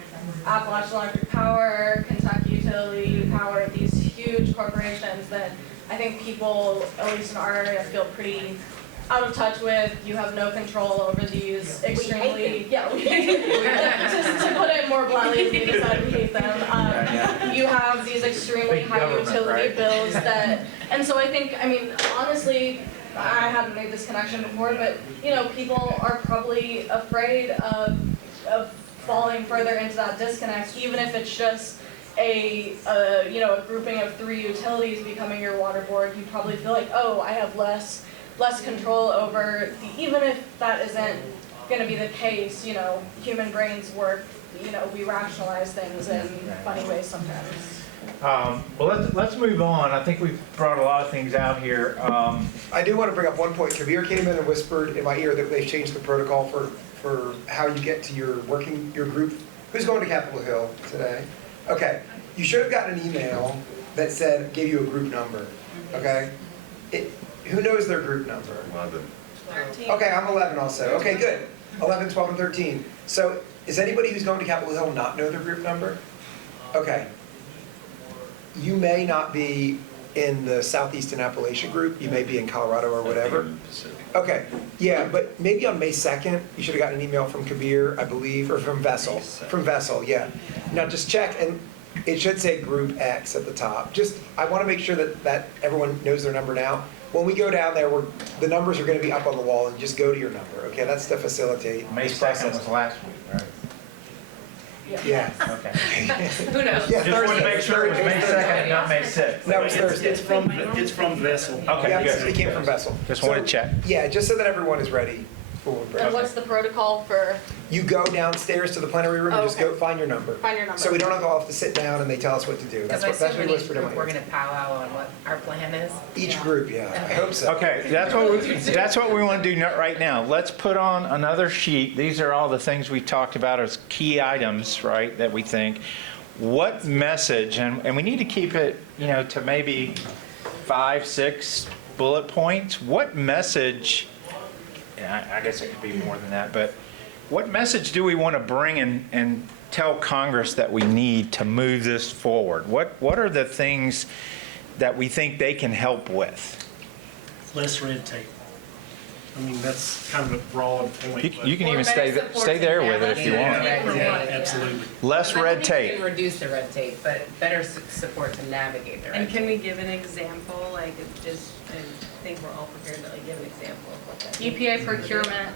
Appalachian Electric Power, Kentucky Utility Power, these huge corporations that I think people, at least in our area, feel pretty out of touch with. You have no control over these extremely, just to put it more bluntly, we decide we hate them. You have these extremely Big high government, utility right? bills that, and so I think, I mean, honestly, I haven't made this connection before, but, you know, people are probably afraid of falling further into that disconnect, even if it's just a grouping of 3 utilities becoming your water board. You probably feel like, oh, I have less control over even if that isn't going to be the case. You know, human brains work, you know, we rationalize things in funny ways sometimes. Well, let's move on. I think we've brought a lot of things out here. I do want to bring up one point. Kabir came in and whispered in my ear that they've changed the protocol for how you get to your group. Who's going to Capitol Hill today? Okay, you should have gotten an email that gave you a group number, okay? Who knows their group number? 11. 13. Okay, I'm 11 also. Okay, good. 11, 12, and 13. So is anybody who's going to Capitol Hill not know their group number? Okay. You may not be in the Southeastern Appalachia group. You may be in Colorado or whatever. Okay, yeah, but maybe on May 2nd, you should have gotten an email from Kabir, I believe, or from Vessel. From Vessel, yeah. Now just check, and it should say Group X at the top. I want to make sure that everyone knows their number now. When we go down there, the numbers are going to be up on the wall, and just go to your number, okay? That's to facilitate May this 2nd process. was last week, right? Yeah. Okay. Who knows? Yeah, Just wanted to Thursday. make sure it was May 2nd and not May 6th. No, it's Thursday. It's from Vessel. Okay, Yeah, good. it came from Vessel. Just wanted to check. Yeah, just so that everyone is ready for when we break. And what's the protocol for You go downstairs to the plenary room and just go find your number. find your number? So we don't all have to sit down and they tell us what to do. Because That's I what assume we in each whispered in group my we're ear. gonna powwow on what our plan is. Each group, yeah, I hope so. Okay, that's what we want to do right now. Let's put on another sheet. These are all the things we talked about as key items, right, that we think. What message, and we need to keep it, to maybe 5, 6 bullet points. What message, I guess it could be more than that, but what message do we want to bring and tell Congress that we need to move this forward? What are the things that we think they can help with? Less red tape. I mean, that's kind of a broad point. but- You can even stay there with it if you want. Absolutely. Less I red don't think we tape. can reduce the red tape, but better support to navigate the red And tape. can we give an example, like, just, I think we're all prepared to like give an example of what that. EPA procurement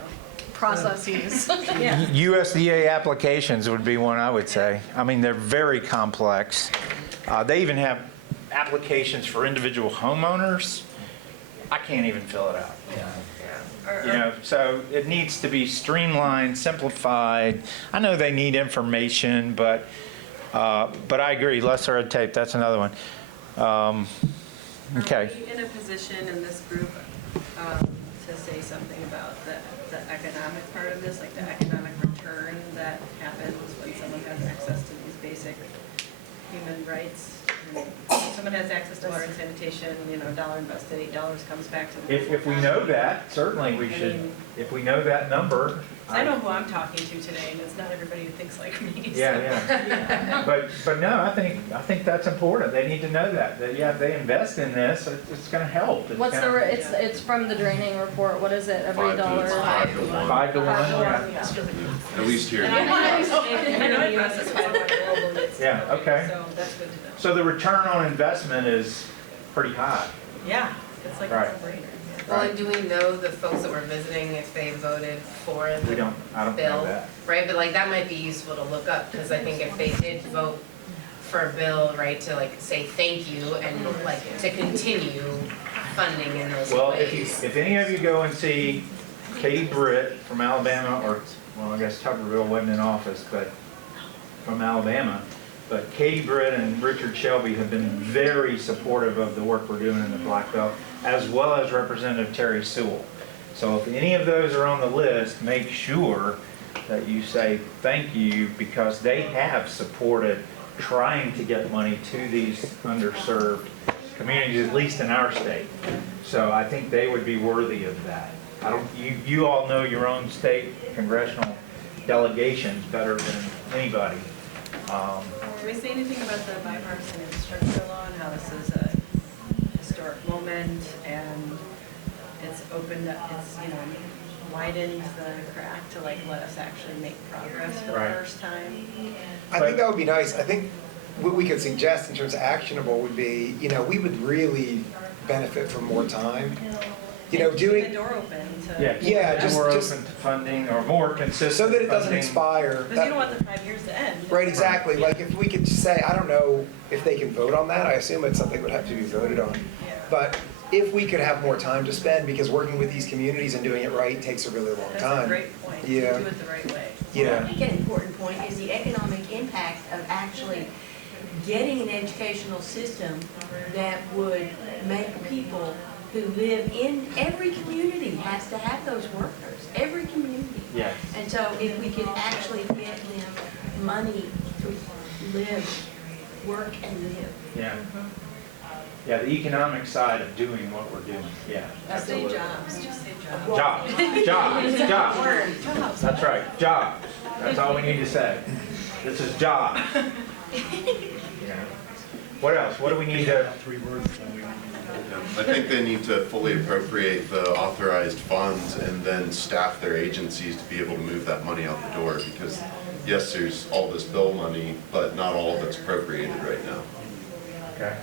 processes. Yeah. USDA applications would be one I would say. I mean, they're very complex. They even have applications for individual homeowners. I can't even fill it out. You know, so it needs to be streamlined, simplified. I know they need information, but I agree, less red tape, that's another one. Okay. Are we in a position in this group to say something about the economic part of this, like the economic return that happens when someone has access to these basic human rights? If someone has access to water and sanitation, you know, $1 invested, $8 comes back to them. If we know that, certainly we should, if we know that number. I know who I'm talking to today, and it's not everybody who thinks like me. So. Yeah. But no, I think that's important. They need to know that if they invest in this, it's going to help. What's it's from the draining report, what is it, every dollar? 5 to 1. 5 to 1, yeah. At least here. I know it process global, and it's Yeah, okay. So that's good to know. So the return on investment is pretty high. Yeah, it's like Right. a no-brainer. Well, and do we know the folks that were visiting if they voted for I the don't know bill? that. Right, but like that might be useful to look up, because I think if they did vote for a bill, right, to like say thank you and like to continue funding in those Well, ways. if any of you go and see Katie Britt from Alabama, or, well, I guess Tuckerville wasn't in office, but from Alabama, but Katie Britt and Richard Shelby have been very supportive of the work we're doing in the Black Belt, as well as Representative Terry Sewell. So if any of those are on the list, make sure that you say thank you, because they have supported trying to get money to these underserved communities, at least in our state. So I think they would be worthy of that. You all know your own state congressional delegations better than anybody. Can we say anything about the bipartisan infrastructure law and how this is a historic moment and it's opened up, it's, you know, widened the crack to like let us actually make progress for the Right. first time? I think that would be nice. I think what we could suggest in terms of actionable would be, you know, we would really benefit from more time. You know, Keeping doing, the door open to. Yeah, just- more open to funding or more consistent so that it doesn't funding. expire. Because you don't want the 5 years to end. Right, exactly. Like if we could say, I don't know if they can vote on that. I assume it's something that would have to be voted on. Yeah. But if we could have more time to spend, because working with these communities and doing it right takes a really long That's time. a great point. Yeah. Do it the right way. I Yeah. think an important point is the economic impact of actually getting an educational system that would make people who live in every community has to have those workers, every community. Yes. And so if we could actually get them money to live, work and live. Yeah. Yeah, the economic side of doing what we're doing, yeah. Just say absolutely. jobs, just say jobs. Jobs. That's right, jobs. That's all we need to say. This is jobs. Yeah. What else? What do we need to? 3 words. I think they need to fully appropriate the authorized funds and then staff their agencies to be able to move that money out the door, because yes, there's all this bill money, but not all of it's appropriated right now. Okay.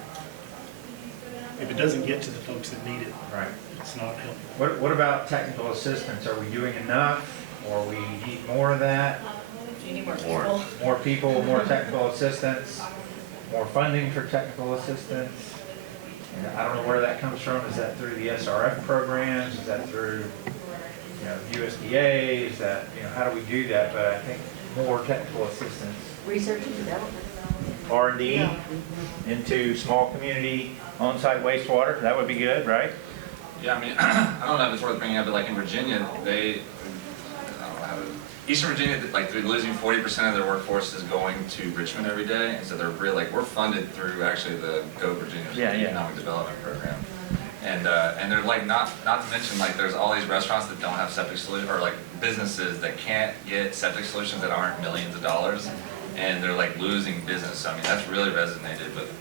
If it doesn't get to the folks that need it, Right. it's not helpful. What about technical assistance? Are we doing enough, or we need more of that? You need more More. people. More people, more technical assistance, more funding for technical assistance? And I don't know where that comes from. Is that through the SRF programs? Is that through, USDA? Is that, how do we do that? But I think more technical assistance. Research and development. R&D into small community on-site wastewater, that would be good, right? Yeah, I mean, I don't know if it's worth bringing up, but like in Virginia, I don't know how to, Eastern Virginia, like they're losing 40% of their workforce is going to Richmond every day, and so they're really, like, we're funded through actually the Go Virginia Yeah, yeah. Economic Development Program. And they're like, not to mention, like, there's all these restaurants that don't have septic solutions, or like businesses that can't get septic solutions that aren't millions of dollars, and they're like losing business. So I mean, that's really resonated with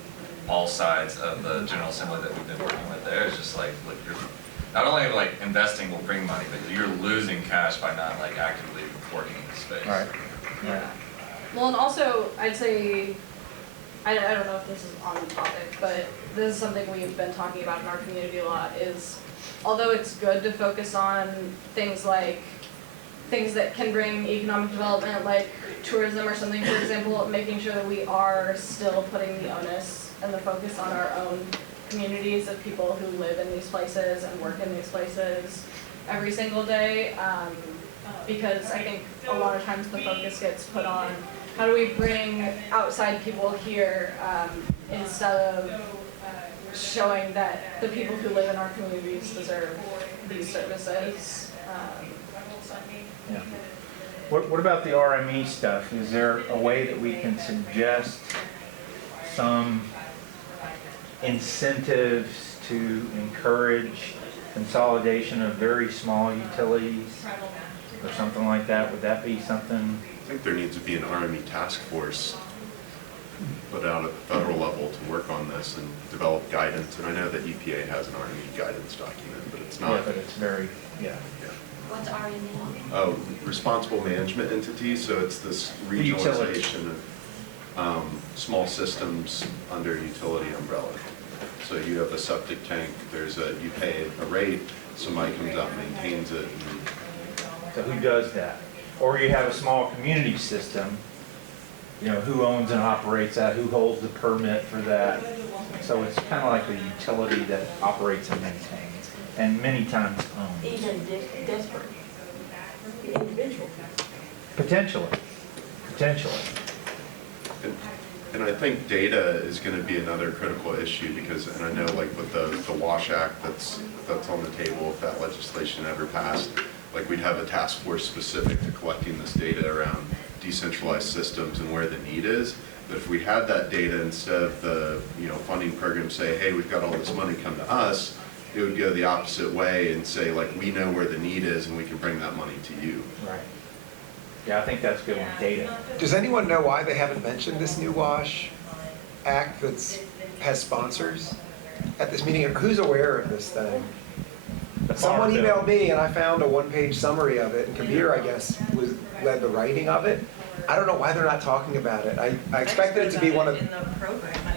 all sides of the General Assembly that we've been working with there. It's just like you're not only like investing will bring money, but you're losing cash by not like actively working in the space. Right. Yeah. Well, and also, I'd say, I don't know if this is on the topic, but this is something we've been talking about in our community a lot, is although it's good to focus on things that can bring economic development, like tourism or something, for example, making sure that we are still putting the onus and the focus on our own communities of people who live in these places and work in these places every single day. Because I think a lot of times the focus gets put on how do we bring outside people here instead of showing that the people who live in our communities deserve these services. Yeah. What about the RME stuff? Is there a way that we can suggest some incentives to encourage consolidation of very small utilities or something like that? Would that be something? I think there needs to be an RME task force put out at the federal level to work on this and develop guidance. And I know that EPA has an RME guidance document, but it's not. Yeah, but it's very, yeah. What's RME? Oh, responsible management entity, so it's this regionalization of small systems under utility umbrella. So you have a septic tank, you pay a rate, somebody comes out and maintains it. So who does that? Or you have a small community system, who owns and operates that, who holds the permit for that. So it's kind of like the utility that operates and maintains, and many times owns. Even desperate individual. Potentially. And I think data is going to be another critical issue because, and I know like with the WASH Act that's on the table, if that legislation ever passed, like we'd have a task force specific to collecting this data around decentralized systems and where the need is. But if we had that data instead of the funding program say, hey, we've got all this money, come to us, it would go the opposite way and say like we know where the need is and we can bring that money to you. Right. Yeah, I think that's good with data. Does anyone know why they haven't mentioned this new WASH Act has sponsors at this meeting? Who's aware of this thing? Someone emailed me and I found a one-page summary of it, and Kabir, I guess, led the writing of it. I don't know why they're not talking about it. I expected it to be one of... In the program, I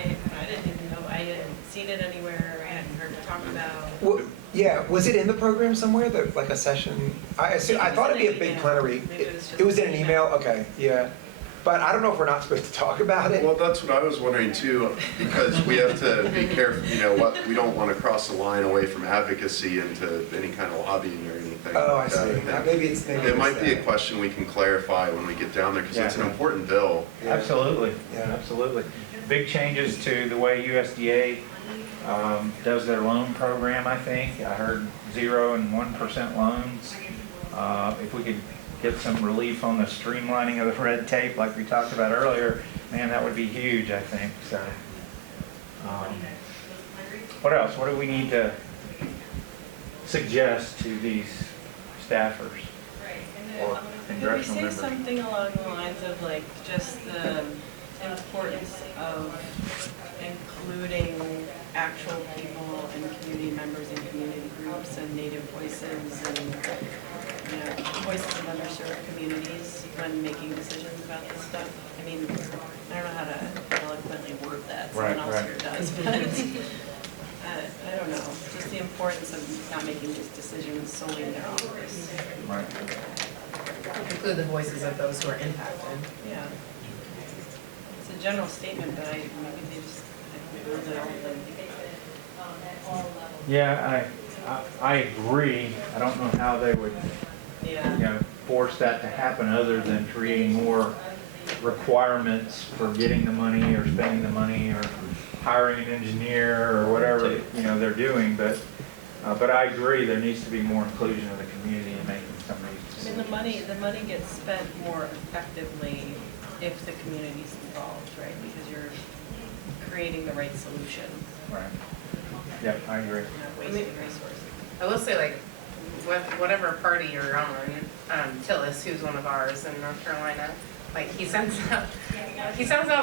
didn't even know, I hadn't seen it anywhere, I hadn't heard it talked about. Well, yeah, was it in the program somewhere, like a session? I thought it'd be a big plenary. It was in an email? Okay, yeah. But I don't know if we're not supposed to talk about it. Well, that's what I was wondering too, because we have to be careful, we don't want to cross the line away from advocacy into any kind of lobbying or anything. Oh, like I see. that. It might be a question we can clarify when we get down there, because it's an important bill. Yeah. Absolutely, Yeah. absolutely. Big changes to the way USDA does their loan program, I think. I heard 0% and 1% loans. If we could get some relief on the streamlining of the red tape like we talked about earlier, man, that would be huge, I think. So, what else? What do we need to suggest to these staffers or congressional Could we members? say something along the lines of like just the importance of including actual people and community members and community groups and native voices and voices of underserved communities when making decisions about this stuff? I mean, I don't know how to eloquently word that, someone else here does, but I don't know, just the importance of not making these decisions solely in their office. Right. Include the voices of those who are impacted. Yeah. It's a general statement, but maybe they just, maybe they all of them. Yeah, I agree. I don't know how they would force that to happen other than creating more requirements for getting the money or spending the money or hiring an engineer or whatever they're doing. But I agree there needs to be more inclusion of the community in making some of these decisions. I mean, the money gets spent more effectively if the community's involved, right? Because you're creating the right solution. Right. Yep, I agree. wasting resources. I will say, like, whatever party you're on, Tillis, who's one of ours in North Carolina, like, he sends out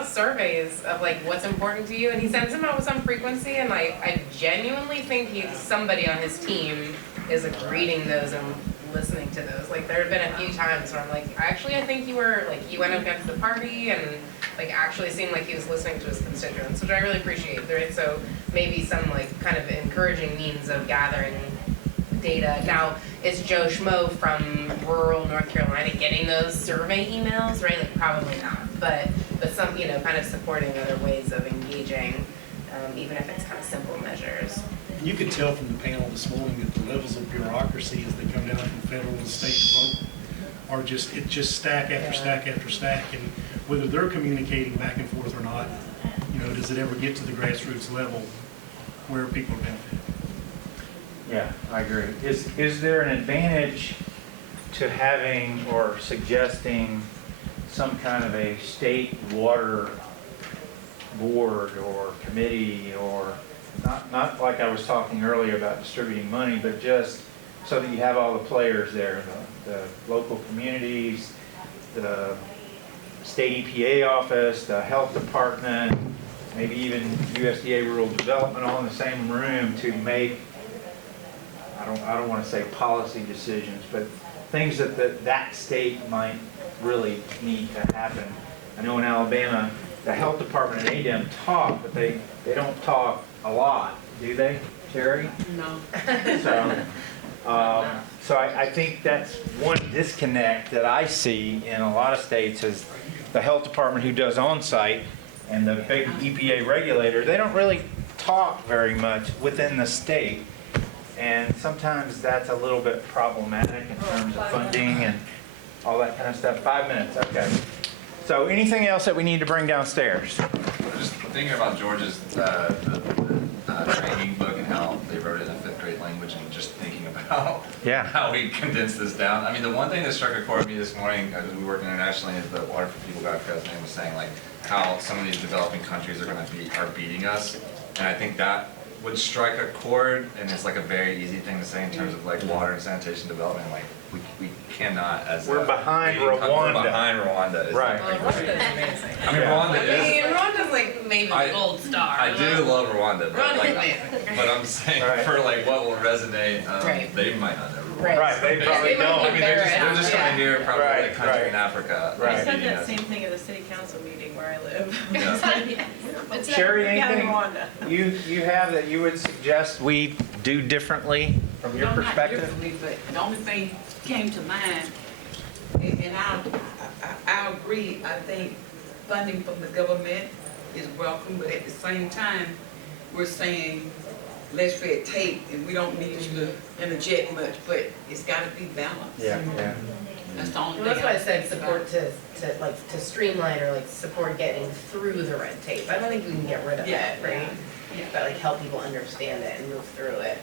surveys of like what's important to you, and he sends them out with some frequency, and like I genuinely think somebody on his team is like reading those and listening to those. Like there have been a few times where I'm like, actually I think you went against the party, and like actually seemed like he was listening to his constituents, which I really appreciate. So maybe some like kind of encouraging means of gathering data. Now, is Joe Schmo from rural North Carolina getting those survey emails, right? Like probably not, but some, kind of supporting other ways of engaging, even if it's kind of simple measures. You could tell from the panel this morning that the levels of bureaucracy as they come down from federal and state and local are just stack after stack after stack, and whether they're communicating back and forth or not, does it ever get to the grassroots level where people are benefiting? Yeah, I agree. Is there an advantage to having or suggesting some kind of a state water board or committee, or not like I was talking earlier about distributing money, but just so that you have all the players there, the local communities, the state EPA office, the health department, maybe even USDA rural development all in the same room to make, I don't want to say policy decisions, but things that state might really need to happen. I know in Alabama, the health department and ADEM talk, but they don't talk a lot, do they, Sherry? No. So I think that's one disconnect that I see in a lot of states is the health department who does on-site and the big EPA regulator, they don't really talk very much within the state. And sometimes that's a little bit problematic in terms of funding and all that kind of stuff. 5 minutes, okay. So anything else that we need to bring downstairs? Just thinking about George's training book and how they wrote it in 5th grade language, and just thinking about how we condensed this down. I mean, the one thing that struck a chord with me this morning, as we work internationally, is the Water for People guy president was saying like how some of these developing countries are beating us, and I think that would strike a chord, and it's like a very easy thing to say in terms of like water and sanitation development. Like we cannot, as we're behind Rwanda. We're behind Rwanda. It's right. Rwanda is amazing. I mean, Rwanda is. Rwanda's like maybe the gold star. I do love Rwanda, but Rwanda's like, amazing. but I'm saying for like what will resonate, they might not know. Right, they probably don't. I mean, they're just going to hear probably a country in Africa. I said that same thing at the city council meeting where I live. Sherry, anything you have that you would suggest we do differently from your perspective? Not differently, but the only thing came to mind, and I agree, I think funding from the government is welcome, but at the same time, we're saying less red tape, and we don't need to interject much, but it's got to be balanced. Yeah. That's the only thing. That's why I said support to streamline or like support getting through the red tape. I don't think we can get rid of it, right? But like help people understand it and move through it.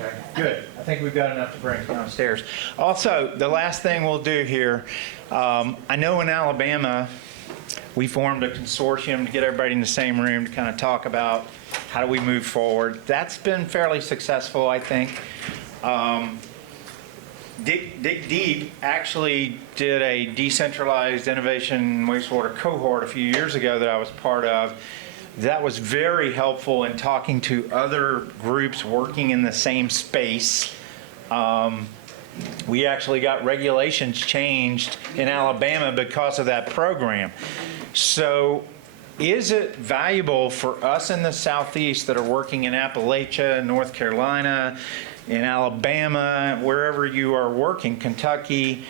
Okay, good. I think we've got enough to bring downstairs. Also, the last thing we'll do here, I know in Alabama, we formed a consortium to get everybody in the same room to kind of talk about how do we move forward. That's been fairly successful, I think. Dig Deep actually did a decentralized innovation wastewater cohort a few years ago that I was part of. That was very helpful in talking to other groups working in the same space. We actually got regulations changed in Alabama because of that program. So is it valuable for us in the Southeast that are working in Appalachia, North Carolina, in Alabama, wherever you are working, Kentucky,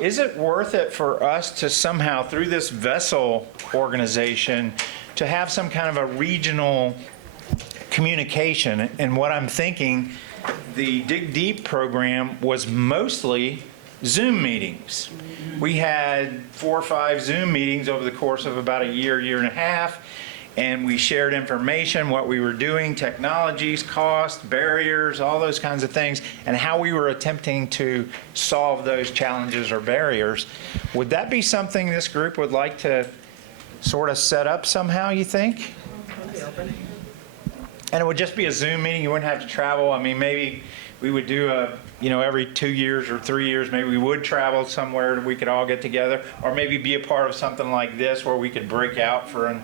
is it worth it for us to somehow, through this vessel organization, to have some kind of a regional communication? And what I'm thinking, the Dig Deep program was mostly Zoom meetings. We had 4 or 5 Zoom meetings over the course of about a year and a half, and we shared information, what we were doing, technologies, cost, barriers, all those kinds of things, and how we were attempting to solve those challenges or barriers. Would that be something this group would like to sort of set up somehow, you think? And it would just be a Zoom meeting, you wouldn't have to travel. I mean, maybe we would do every 2 years or 3 years, maybe we would travel somewhere that we could all get together, or maybe be a part of something like this where we could break out for an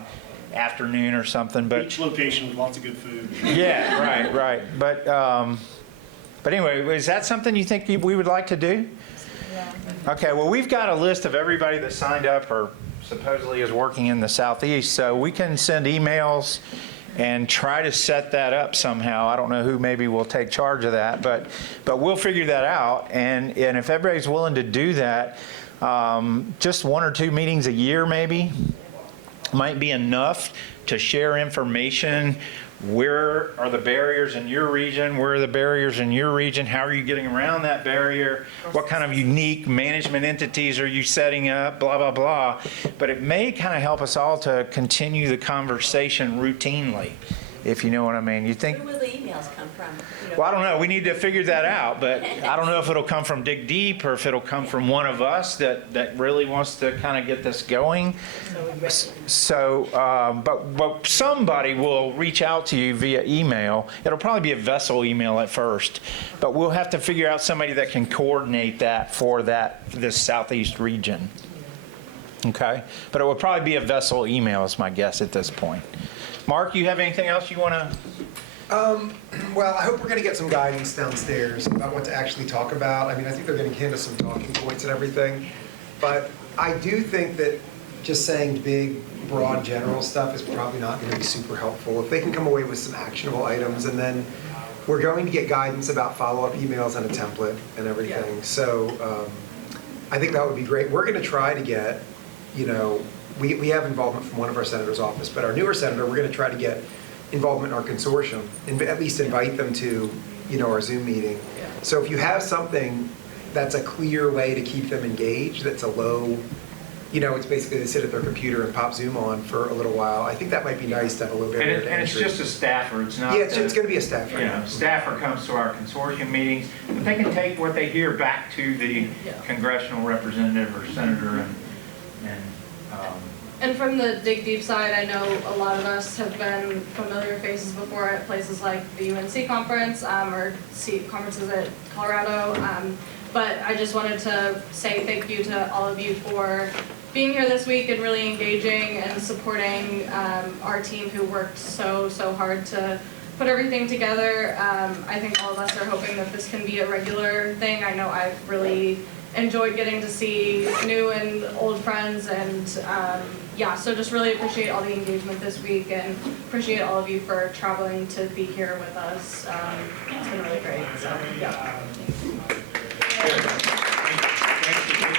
afternoon or something, but. Beach location with lots of good food. Yeah, right. But anyway, is that something you think we would like to do? Yeah. Okay, well, we've got a list of everybody that signed up or supposedly is working in the Southeast, so we can send emails and try to set that up somehow. I don't know who maybe will take charge of that, but we'll figure that out. And if everybody's willing to do that, just 1 or 2 meetings a year maybe might be enough to share information. Where are the barriers in your region? Where are the barriers in your region? How are you getting around that barrier? What kind of unique management entities are you setting up? Blah, blah, blah. But it may kind of help us all to continue the conversation routinely, if you know what I mean. You think? Where will the emails come from? Well, I don't know. We need to figure that out, but I don't know if it'll come from Dig Deep or if it'll come from one of us that really wants to kind of get this going. So, but somebody will reach out to you via email. It'll probably be a vessel email at first, but we'll have to figure out somebody that can coordinate that for this Southeast region. Okay? But it will probably be a vessel email is my guess at this point. Mark, you have anything else you want to? Well, I hope we're going to get some guidance downstairs about what to actually talk about. I mean, I think they're going to give us some talking points and everything. But I do think that just saying big, broad, general stuff is probably not going to be super helpful. If they can come away with some actionable items, and then we're going to get guidance about follow-up emails and a template and everything. Yeah. So I think that would be great. We're going to try to get, we have involvement from one of our senator's office, but our newer senator, we're going to try to get involvement in our consortium, and at least invite them to, our Zoom meeting. Yeah. So if you have something that's a clear way to keep them engaged, that's a low, it's basically they sit at their computer and pop Zoom on for a little while. I think that might be nice to have a little bit of and it's just a staffer. It's not. Yeah, it's going to be a staffer. Staffer comes to our consortium meetings, but they can take what they hear back to the congressional representative or senator And from the Dig Deep side, I know a lot of us have been familiar faces before at places like the UNC conference or conferences at Colorado. But I just wanted to say thank you to all of you for being here this week and really engaging and supporting our team who worked so hard to put everything together. I think all of us are hoping that this can be a regular thing. I know I've really enjoyed getting to see new and old friends, and so just really appreciate all the engagement this week and appreciate all of you for traveling to be here with us. It's been really great. So, yeah.